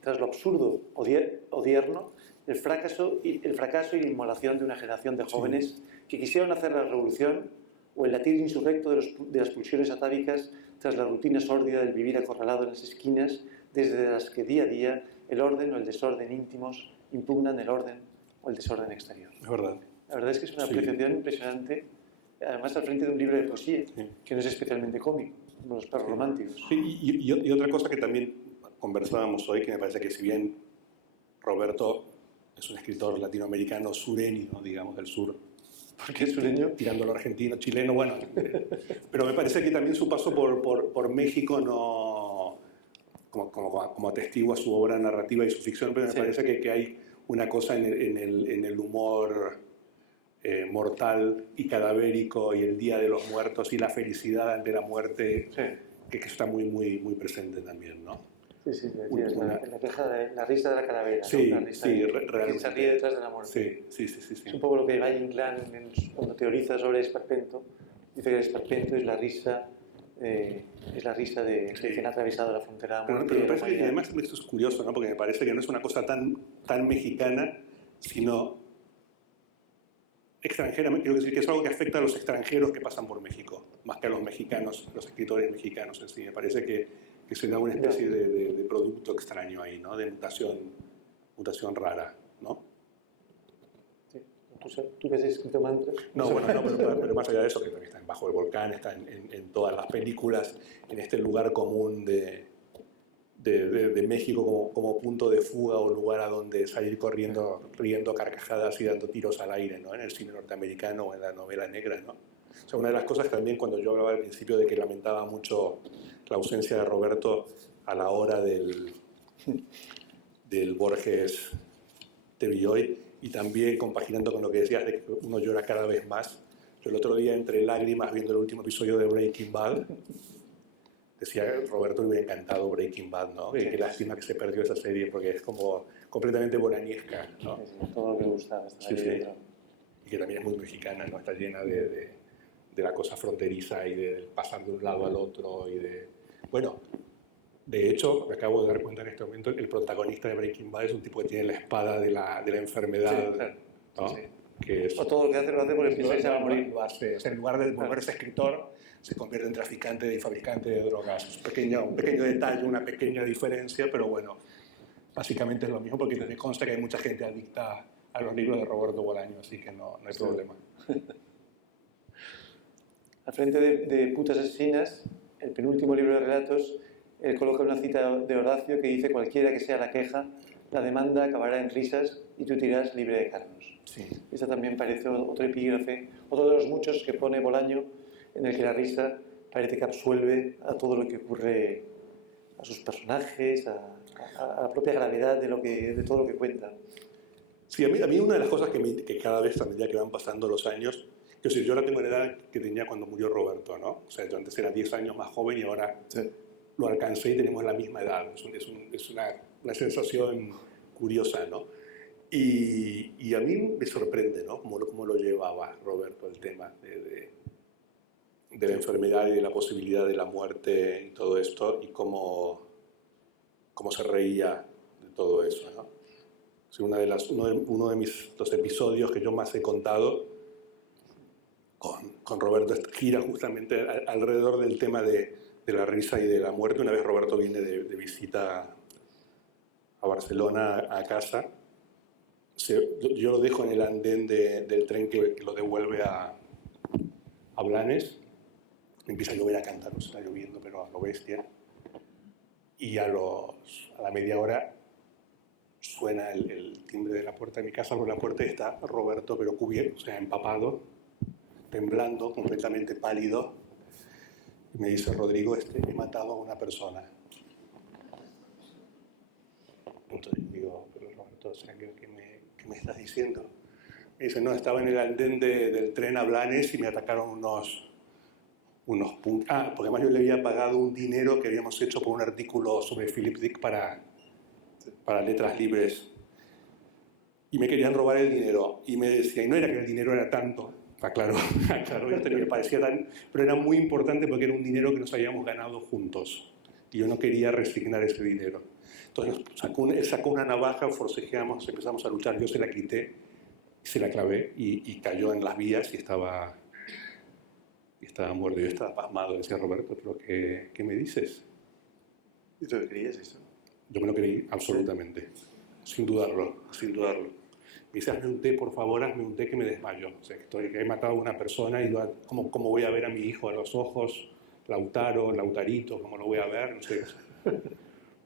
tras lo absurdo o tierno, el fracaso y la inmolación de una generación de jóvenes que quisieron hacer la revolución o el latir insurrecto de las pulsiones atávicas tras la rutina sórdida del vivir acorralado en las esquinas, desde las que día a día el orden o el desorden íntimos impugnan el orden o el desorden exterior. Es verdad. La verdad es que es una apreciación impresionante, además al frente de un libro de poesía, que no es especialmente cómico, como los Prados Románticos. Sí, y otra cosa que también conversábamos hoy, que me parece que si bien Roberto es un escritor latinoamericano sureño, digamos, del sur, ¿Por qué sureño? tirando a lo argentino, chileno, bueno, pero me parece que también su paso por México no, como atestigua su obra narrativa y su ficción, pero me parece que hay una cosa en el humor mortal y cadavérico y el Día de los Muertos y la felicidad ante la muerte que está muy, muy, muy presente también, ¿no? Sí, la queja de la risa de la calavera, sí, ¿no? La risa realmente. que se ríe detrás de la muerte. Sí. Es un poco lo que Valle Inclán, cuando teoriza sobre Esperpento, dice que el Esperpento es la risa de quien ha atravesado la frontera de la muerte. Pero me parece que además esto es curioso, ¿no? Porque me parece que no es una cosa tan mexicana, sino extranjeramente, quiero decir que es algo que afecta a los extranjeros que pasan por México, más que a los mexicanos, los escritores mexicanos en sí. Me parece que se da una especie de producto extraño ahí, ¿no? De mutación rara, ¿no? Sí. ¿Tú que has escrito mantras? No, bueno, pero más allá de eso, que también está en Bajo el Volcán, está en todas las películas, en este lugar común de México como punto de fuga o lugar a donde salir corriendo, riendo carcajadas y dando tiros al aire, ¿no? En el cine norteamericano o en la novela negra, ¿no? O sea, una de las cosas también cuando yo hablaba al principio de que lamentaba mucho la ausencia de Roberto a la hora del Borges de Villoy, y también compaginando con lo que decías de que uno llora cada vez más. Yo el otro día, entre lágrimas, viendo el último episodio de Breaking Bad, decía Roberto, le hubiera encantado Breaking Bad, ¿no? Qué lástima que se perdió esa serie, porque es como completamente bolañesca, ¿no? Todo lo que le gustaba. Y que también es muy mexicana, ¿no? Está llena de la cosa fronteriza y de pasar de un lado al otro y de... Bueno, de hecho, me acabo de dar cuenta en este momento, el protagonista de Breaking Bad es un tipo que tiene la espada de la enfermedad, ¿no? Sí. Que es, o todo lo que hace lo hace porque piensa que se va a morir. Lo hace, o sea, en lugar de volverse escritor, se convierte en traficante y fabricante de drogas. Es un pequeño detalle, una pequeña diferencia, pero bueno, básicamente es lo mismo porque me consta que hay mucha gente adicta a los libros de Roberto Bolaño, así que no hay problema. Al frente de Putas Asesinas, el penúltimo libro de relatos, él coloca una cita de Horacio que dice: cualquiera que sea la queja, la demanda acabará en risas y tú te irás libre de cargos. Sí. Esta también parece otro epígrafe, otro de los muchos que pone Bolaño, en el que la risa parece que absuelve a todo lo que ocurre a sus personajes, a la propia gravedad de todo lo que cuenta. Sí, a mí una de las cosas que cada vez a medida que van pasando los años, yo ahora tengo la edad que tenía cuando murió Roberto, ¿no? O sea, yo antes era 10 años más joven y ahora lo alcancé y tenemos la misma edad. Es una sensación curiosa, ¿no? Y a mí me sorprende, ¿no? Cómo lo llevaba Roberto el tema de la enfermedad y de la posibilidad de la muerte y todo esto, y cómo se reía de todo eso, ¿no? O sea, uno de los episodios que yo más he contado con Roberto gira justamente alrededor del tema de la risa y de la muerte. Una vez Roberto viene de visita a Barcelona, a casa. Yo lo dejo en el andén del tren que lo devuelve a Blanes, empieza a llover a cántaros, está lloviendo, pero a lo bestia. Y a la media hora suena el timbre de la puerta de mi casa, abro la puerta y está Roberto, pero cubierto, o sea, empapado, temblando, completamente pálido. Y me dice, Rodrigo, he matado a una persona. Entonces digo, pero Roberto, o sea, ¿qué me estás diciendo? Me dice, no, estaba en el andén del tren a Blanes y me atacaron unos puntos. Ah, porque además yo le había pagado un dinero que habíamos hecho por un artículo sobre Philip Dick para Letras Libres. Y me querían robar el dinero. Y me decía, y no era que el dinero era tanto. Claro, claro, me parecía tan... Pero era muy importante porque era un dinero que nos habíamos ganado juntos. Y yo no quería resignar ese dinero. Entonces él sacó una navaja, forcejeamos, empezamos a luchar. Yo se la quité, se la clavé y cayó en las vías y estaba muerto. Yo estaba pasmado. Decía, Roberto, ¿pero qué me dices? ¿Y tú creías eso? Yo me lo creí absolutamente, sin dudarlo, sin dudarlo. Me dice, hazme un té, por favor, hazme un té que me desmayo. O sea, que he matado a una persona y ¿cómo voy a ver a mi hijo a los ojos? Lautarito, ¿cómo lo voy a ver? No sé.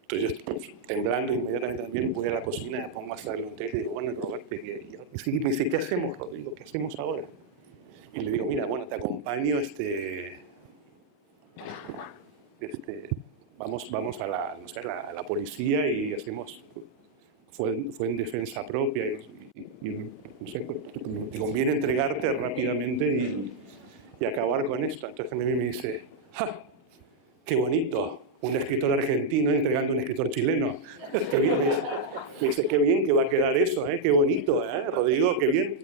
Entonces yo, temblando inmediatamente también, voy a la cocina y me pongo a hacerle un té y le digo, bueno, Roberto, y me dice, ¿qué hacemos, Rodrigo? ¿Qué hacemos ahora? Y le digo, mira, bueno, te acompaño, vamos a la policía y hacemos, fue en defensa propia y no sé, te conviene entregarte rápidamente y acabar con esto. Entonces a mí me dice, ¡ja! ¡Qué bonito! Un escritor argentino entregando a un escritor chileno. Qué bien, me dice, qué bien que va a quedar eso, ¿eh? Qué bonito, Rodrigo, qué bien.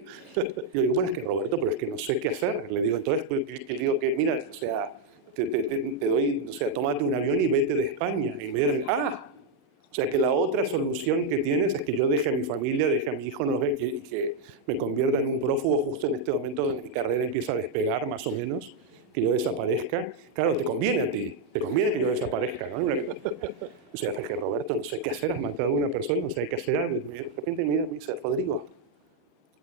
Yo digo, bueno, es que Roberto, pero es que no sé qué hacer. Le digo, entonces, le digo que, mira, o sea, te doy, o sea, tómate un avión y vete de España. Y me dicen, o sea, que la otra solución que tienes es que yo deje a mi familia, deje a mi hijo, y que me convierta en un prófugo justo en este momento donde mi carrera empieza a despegar, más o menos, que yo desaparezca. Claro, te conviene a ti, te conviene que yo desaparezca, ¿no? O sea, es que Roberto, no sé qué hacer, has matado a una persona, no sé qué hacer. De repente me dice, Rodrigo,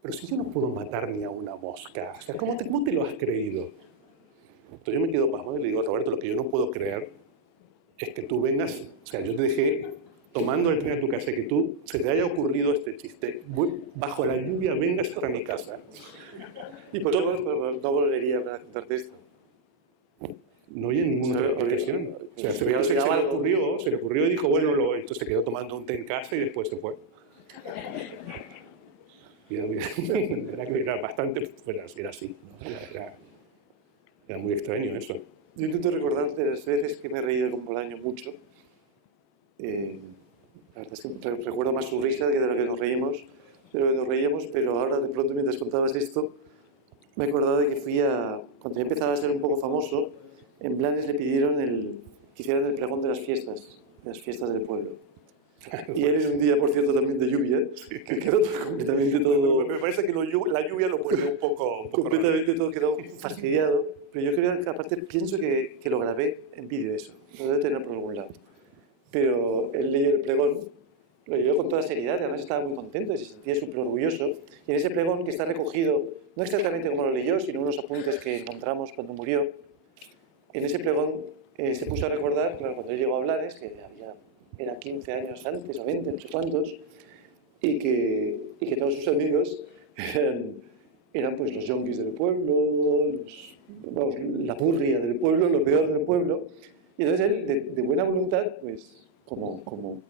pero si yo no puedo matar ni a una mosca, o sea, ¿cómo te lo has creído? Entonces yo me quedo pasmado y le digo, Roberto, lo que yo no puedo creer es que tú vengas, o sea, yo te dejé tomando el tren a tu casa, que se te haya ocurrido este chiste, bajo la lluvia vengas hasta mi casa. ¿Y por qué no volvería a contarte esto? No había ninguna explicación. O sea, se le ocurrió y dijo, bueno, entonces se quedó tomando un té en casa y después se fue. Era bastante, era así, ¿no? Era muy extraño eso. Yo intento recordar de las veces que me he reído con Bolaño mucho. La verdad es que recuerdo más su risa que de lo que nos reíamos, pero ahora de pronto mientras contabas esto me he acordado de que cuando ya empezaba a ser un poco famoso, en Blanes le pidieron que hicieran el pregón de las fiestas del pueblo. Y él en un día, por cierto, también de lluvia, que quedó completamente todo... Me parece que la lluvia lo vuelve un poco completamente todo quedó fastidiado, pero yo creo que aparte pienso que lo grabé en vídeo eso, lo debe tener por algún lado. Pero él leyó el pregón, lo leyó con toda seriedad, además estaba muy contento y se sentía súper orgulloso. Y en ese pregón que está recogido, no exactamente como lo leyó, sino unos apuntes que encontramos cuando murió, en ese pregón se puso a recordar, claro, cuando él llegó a Blanes, que era 15 años antes o 20, no sé cuántos, y que todos sus amigos eran pues los yonkis del pueblo, la purria del pueblo, lo peor del pueblo. Y entonces él, de buena voluntad, pues como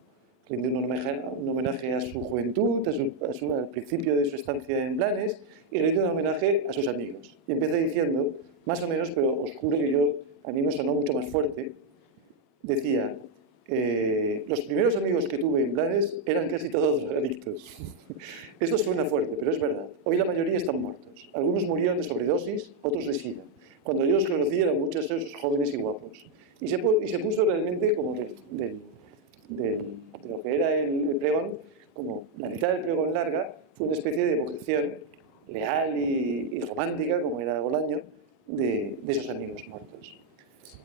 rinde un homenaje a su juventud, al principio de su estancia en Blanes, y rinde un homenaje a sus amigos. Y empieza diciendo, más o menos, pero os juro que a mí me sonó mucho más fuerte, decía, los primeros amigos que tuve en Blanes eran casi todos drogadictos. Esto suena fuerte, pero es verdad. Hoy la mayoría están muertos. Algunos murieron de sobredosis, otros de sida. Cuando yo los conocí eran muchos de esos jóvenes y guapos. Y se puso realmente como de lo que era el pregón, como la mitad del pregón larga, fue una especie de evocación leal y romántica, como era Bolaño, de esos amigos muertos.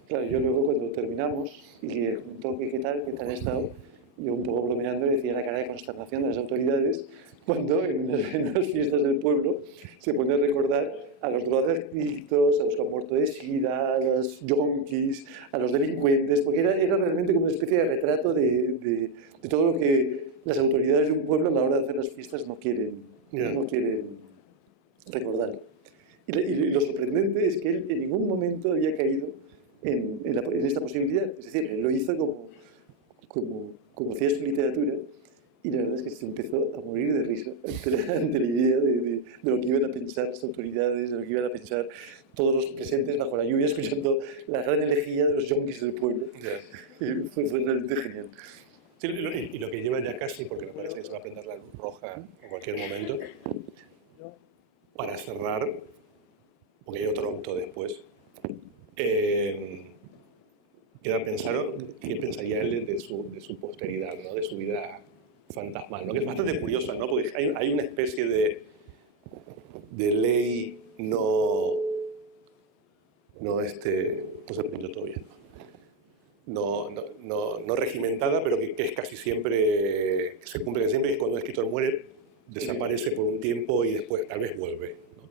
Claro, yo luego cuando terminamos y le comentó qué tal ha estado, yo un poco bromeando le decía la cara de consternación de las autoridades, cuando en unas fiestas del pueblo se pone a recordar a los drogadictos, a los que han muerto de sida, a los yonkis, a los delincuentes, porque era realmente como una especie de retrato de todo lo que las autoridades de un pueblo a la hora de hacer las fiestas no quieren recordar. Y lo sorprendente es que él en ningún momento había caído en esta posibilidad. Es decir, él lo hizo como hacía su literatura, y la verdad es que se empezó a morir de risa ante la idea de lo que iban a pensar las autoridades, de lo que iban a pensar todos los presentes bajo la lluvia, escuchando la gran elegía de los yonkis del pueblo. Yeah. Fue realmente genial. Sí, y lo que lleva ya casi, porque me parece que se va a prender la luz roja en cualquier momento, para cerrar, porque hay otro acto después, queda pensar qué pensaría él de su posteridad, ¿no? De su vida fantasmal, ¿no? Que es bastante curiosa, ¿no? Porque hay una especie de ley no se prendió todo bien, no regimentada, pero que es casi siempre, que se cumple casi siempre, que es cuando un escritor muere, desaparece por un tiempo y después tal vez vuelve, ¿no?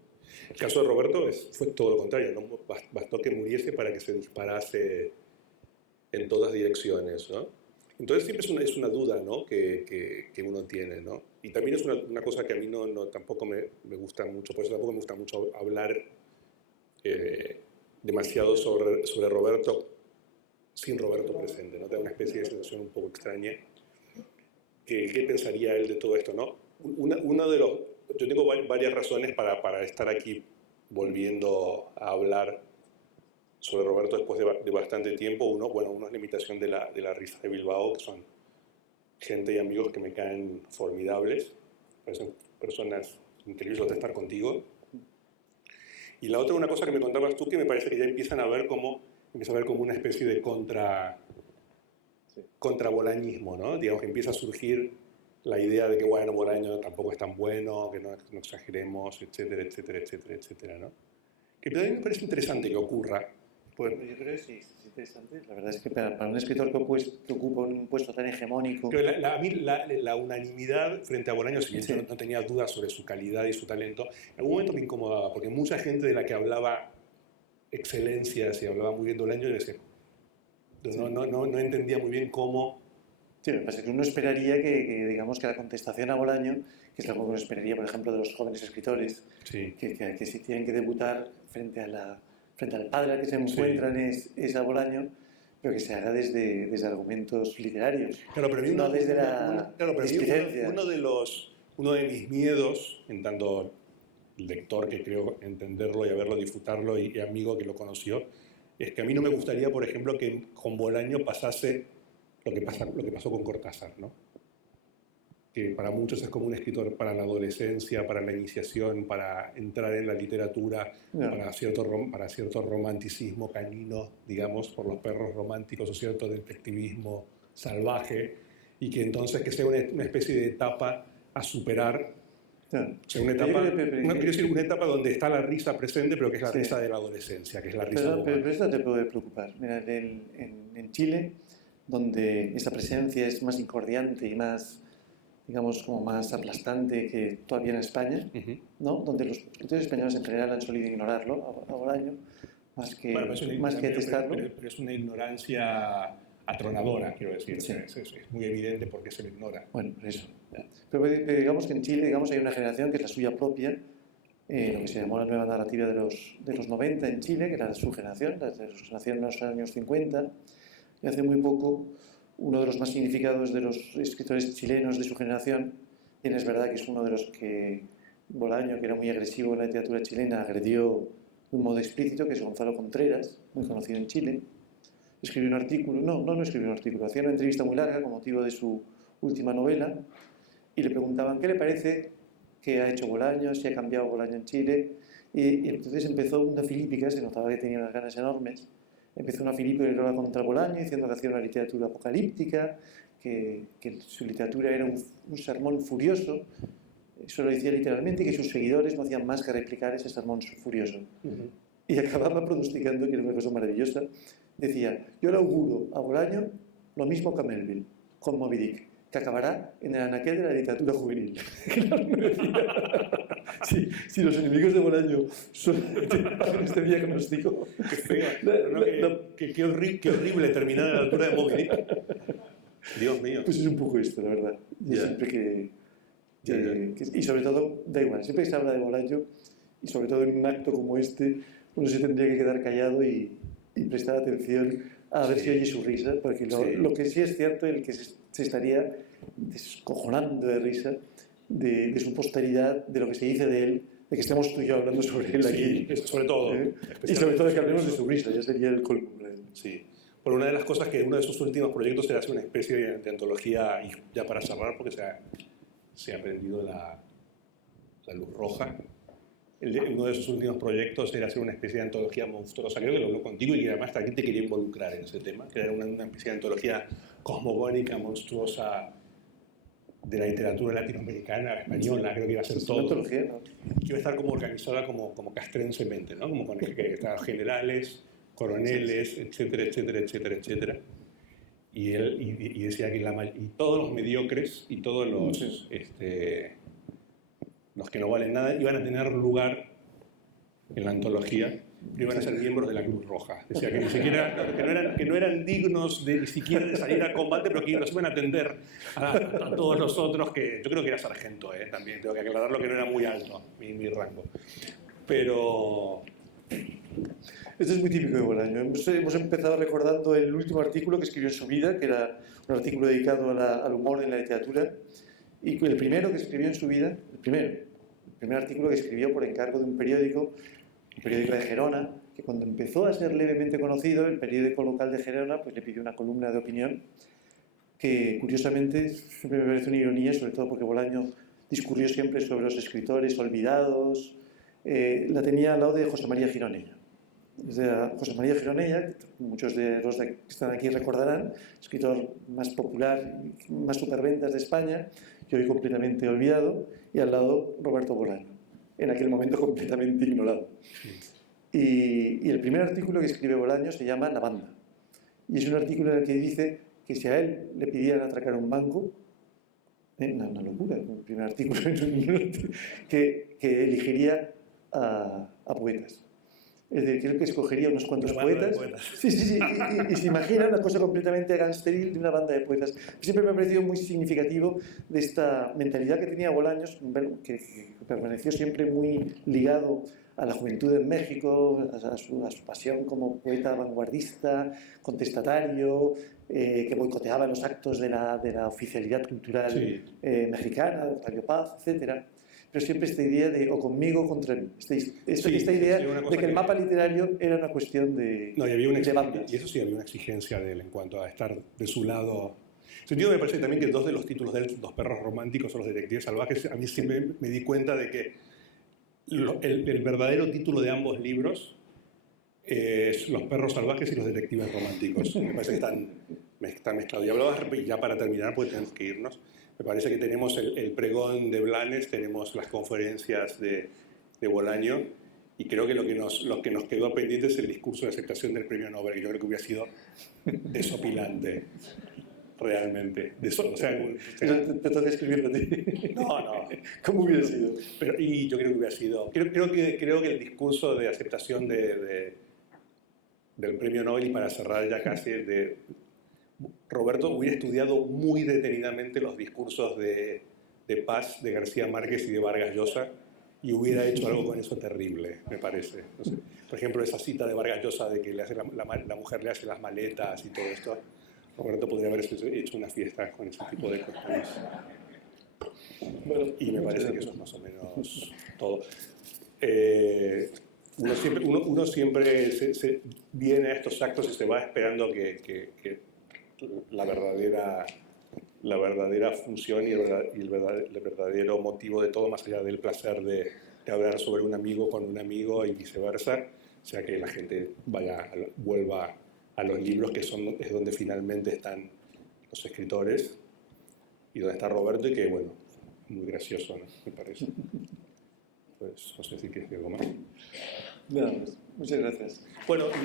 El caso de Roberto fue todo lo contrario, ¿no? Bastó que muriese para que se disparase en todas direcciones, ¿no? Entonces siempre es una duda, ¿no? que uno tiene, ¿no? Y también es una cosa que a mí tampoco me gusta mucho, por eso tampoco me gusta mucho hablar demasiado sobre Roberto sin Roberto presente, ¿no? Te da una especie de sensación un poco extraña. ¿Qué pensaría él de todo esto, no? Yo tengo varias razones para estar aquí volviendo a hablar sobre Roberto después de bastante tiempo. Uno es la imitación de la risa de Bilbao, que son gente y amigos que me caen formidables, parecen personas increíbles de estar contigo. Y la otra, una cosa que me contabas tú, que me parece que ya empieza a ver como una especie de contrabolañismo, ¿no? Digamos que empieza a surgir la idea de que, bueno, Bolaño tampoco es tan bueno, que no exageremos, etcétera, etcétera, etcétera, etcétera, ¿no? Que también me parece interesante que ocurra. Pues yo creo que sí, es interesante. La verdad es que para un escritor que ocupa un puesto tan hegemónico... Pero a mí la unanimidad frente a Bolaño, si bien yo no tenía dudas sobre su calidad y su talento, en algún momento me incomodaba, porque mucha gente de la que hablaba excelencias y hablaba muy bien de Bolaño, no entendía muy bien cómo... Sí, lo que pasa es que uno esperaría digamos que la contestación a Bolaño, que es algo que uno esperaría, por ejemplo, de los jóvenes escritores, sí, que si tienen que debutar frente al padre al que se encuentran es a Bolaño, pero que se haga desde argumentos literarios, claro, pero no desde la displicencia. Uno de mis miedos, en tanto lector que creo entenderlo y haberlo, disfrutarlo, y amigo que lo conoció, es que a mí no me gustaría, por ejemplo, que con Bolaño pasase lo que pasó con Cortázar, ¿no? Que para muchos es como un escritor para la adolescencia, para la iniciación, para entrar en la literatura, para cierto romanticismo canino, digamos, por los perros románticos, o cierto detectivismo salvaje, y que entonces que sea una especie de etapa a superar. O sea, una etapa donde está la risa presente, pero que es la risa de la adolescencia, que es la risa pero esto te puede preocupar. Mira, en Chile, donde esa presencia es más incordiante y más, digamos, como más aplastante que todavía en España, ¿no? Donde los escritores españoles en general han solido ignorarlo a Bolaño, más que detestarlo. Pero es una ignorancia atronadora, quiero decir. Sí. Es muy evidente por qué se lo ignora. Bueno, por eso. Pero digamos que en Chile hay una generación que es la suya propia, lo que se llamó la nueva narrativa de los 90 en Chile, que era su generación, nació en los años 50, y hace muy poco uno de los más significados de los escritores chilenos de su generación, y es verdad que es uno de los que Bolaño, que era muy agresivo en la literatura chilena, agredió de un modo explícito, que es Gonzalo Contreras, muy conocido en Chile. Escribió un artículo, no escribió un artículo, hacía una entrevista muy larga con motivo de su última novela, y le preguntaban qué le parece que ha hecho Bolaño, si ha cambiado Bolaño en Chile, y entonces empezó una filípica, se notaba que tenía unas ganas enormes. Empezó una filípica contra Bolaño, diciendo que hacía una literatura apocalíptica, que su literatura era un sermón furioso, eso lo decía literalmente, y que sus seguidores no hacían más que replicar ese sermón furioso. Y acababa pronosticando, que era una cosa maravillosa, decía, yo le auguro a Bolaño lo mismo que a Melville, con Moby Dick, que acabará en el anaquel de la literatura juvenil. Claro, me decía, si los enemigos de Bolaño hacen este diagnóstico... Qué feo. Qué horrible terminar a la altura de Moby Dick. Dios mío. Pues es un poco esto, la verdad. Yo siempre que y sobre todo, da igual, siempre que se habla de Bolaño, y sobre todo en un acto como este, uno se tendría que quedar callado y prestar atención a ver si oye su risa, porque lo que sí es cierto es que se estaría descojonando de risa de su posteridad, de lo que se dice de él, de que estemos tú y yo hablando sobre él aquí. Sobre todo. Y sobre todo de que hablemos de su risa, ya sería el colmo. Sí. Por una de las cosas que uno de sus últimos proyectos era hacer una especie de antología, y ya para cerrar, porque se ha prendido la luz roja. Uno de sus últimos proyectos era hacer una especie de antología monstruosa. Creo que lo habló contigo y que además también te quería involucrar en ese tema, que era una especie de antología cosmogónica, monstruosa de la literatura latinoamericana, española, creo que iba a ser todo. Antología, ¿no? Que iba a estar como organizada como castrensemente, ¿no? Como con generales, coroneles, etcétera, etcétera, etcétera, etcétera. Y él decía que y todos los mediocres y todos los que no valen nada iban a tener lugar en la antología, pero iban a ser miembros de la Cruz Roja. Decía que ni siquiera, que no eran dignos ni siquiera de salir al combate, pero que los iban a atender a todos los otros, que yo creo que era sargento, también tengo que aclararlo, que no era muy alto mi rango. Pero... Esto es muy típico de Bolaño. Hemos empezado recordando el último artículo que escribió en su vida, que era un artículo dedicado al humor en la literatura, y el primero que escribió en su vida, el primer artículo que escribió por encargo de un periódico de Gerona, que cuando empezó a ser levemente conocido, el periódico local de Gerona pues le pidió una columna de opinión que, curiosamente, siempre me parece una ironía, sobre todo porque Bolaño discurrió siempre sobre los escritores olvidados. La tenía al lado de José María Gironella. José María Gironella, que muchos de los que están aquí recordarán, escritor más popular, más superventas de España, que hoy completamente olvidado, y al lado Roberto Bolaño, en aquel momento completamente ignorado. Y el primer artículo que escribe Bolaño se llama La Banda, y es un artículo en el que dice que si a él le pidieran atracar un banco, una locura, el primer artículo, que elegiría a poetas. Es decir, creo que escogería unos cuantos poetas. Sí. Y se imagina una cosa completamente gangsteril de una banda de poetas. Siempre me ha parecido muy significativo de esta mentalidad que tenía Bolaños, que permaneció siempre muy ligado a la juventud en México, a su pasión como poeta vanguardista, contestatario, que boicoteaba los actos de la oficialidad cultural mexicana, de Octavio Paz, etcétera. Pero siempre esta idea de o conmigo o contra mí. Esta idea de que el mapa literario era una cuestión de bandas. Y eso sí, había una exigencia de él en cuanto a estar de su lado. En ese sentido, me parece también que dos de los títulos de él, Los perros románticos o Los detectives salvajes, a mí siempre me di cuenta de que el verdadero título de ambos libros es Los perros salvajes y Los detectives románticos. Me parece que están mezclados. Y hablabas, ya para terminar, porque tenemos que irnos, me parece que tenemos el pregón de Blanes, tenemos las conferencias de Bolaño, y creo que lo que nos quedó pendiente es el discurso de aceptación del premio Nobel, que yo creo que hubiera sido desopilante, realmente. Te toca escribirlo a ti. No. ¿Cómo hubiera sido? Y yo creo que hubiera sido... Creo que el discurso de aceptación del premio Nobel, y para cerrar ya casi, Roberto hubiera estudiado muy detenidamente los discursos de Paz, de García Márquez y de Vargas Llosa, y hubiera hecho algo con eso terrible, me parece. No sé. Por ejemplo, esa cita de Vargas Llosa de que la mujer le hace las maletas y todo esto, Roberto podría haber hecho una fiesta con ese tipo de cuestiones. Y me parece que eso es más o menos todo. Uno siempre se viene a estos actos y se va esperando que la verdadera función y el verdadero motivo de todo, más allá del placer de hablar sobre un amigo con un amigo y viceversa, sea que la gente vuelva a los libros, que es donde finalmente están los escritores y donde está Roberto, y que, bueno, muy gracioso, ¿no? Me parece. Pues no sé si quieres decir algo más. Nada más. Muchas gracias. Bueno, creo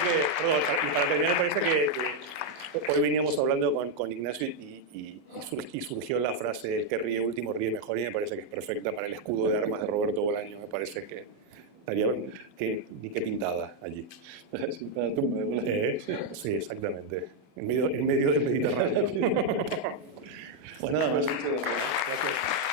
que, y para terminar, me parece que Hoy veníamos hablando con Ignacio y surgió la frase "el que ríe último ríe mejor", y me parece que es perfecta para el escudo de armas de Roberto Bolaño. Me parece que estaría ni que pintada allí. Sí, para la tumba de Bolaño. Sí, exactamente. En medio del Mediterráneo. Pues nada más. Gracias.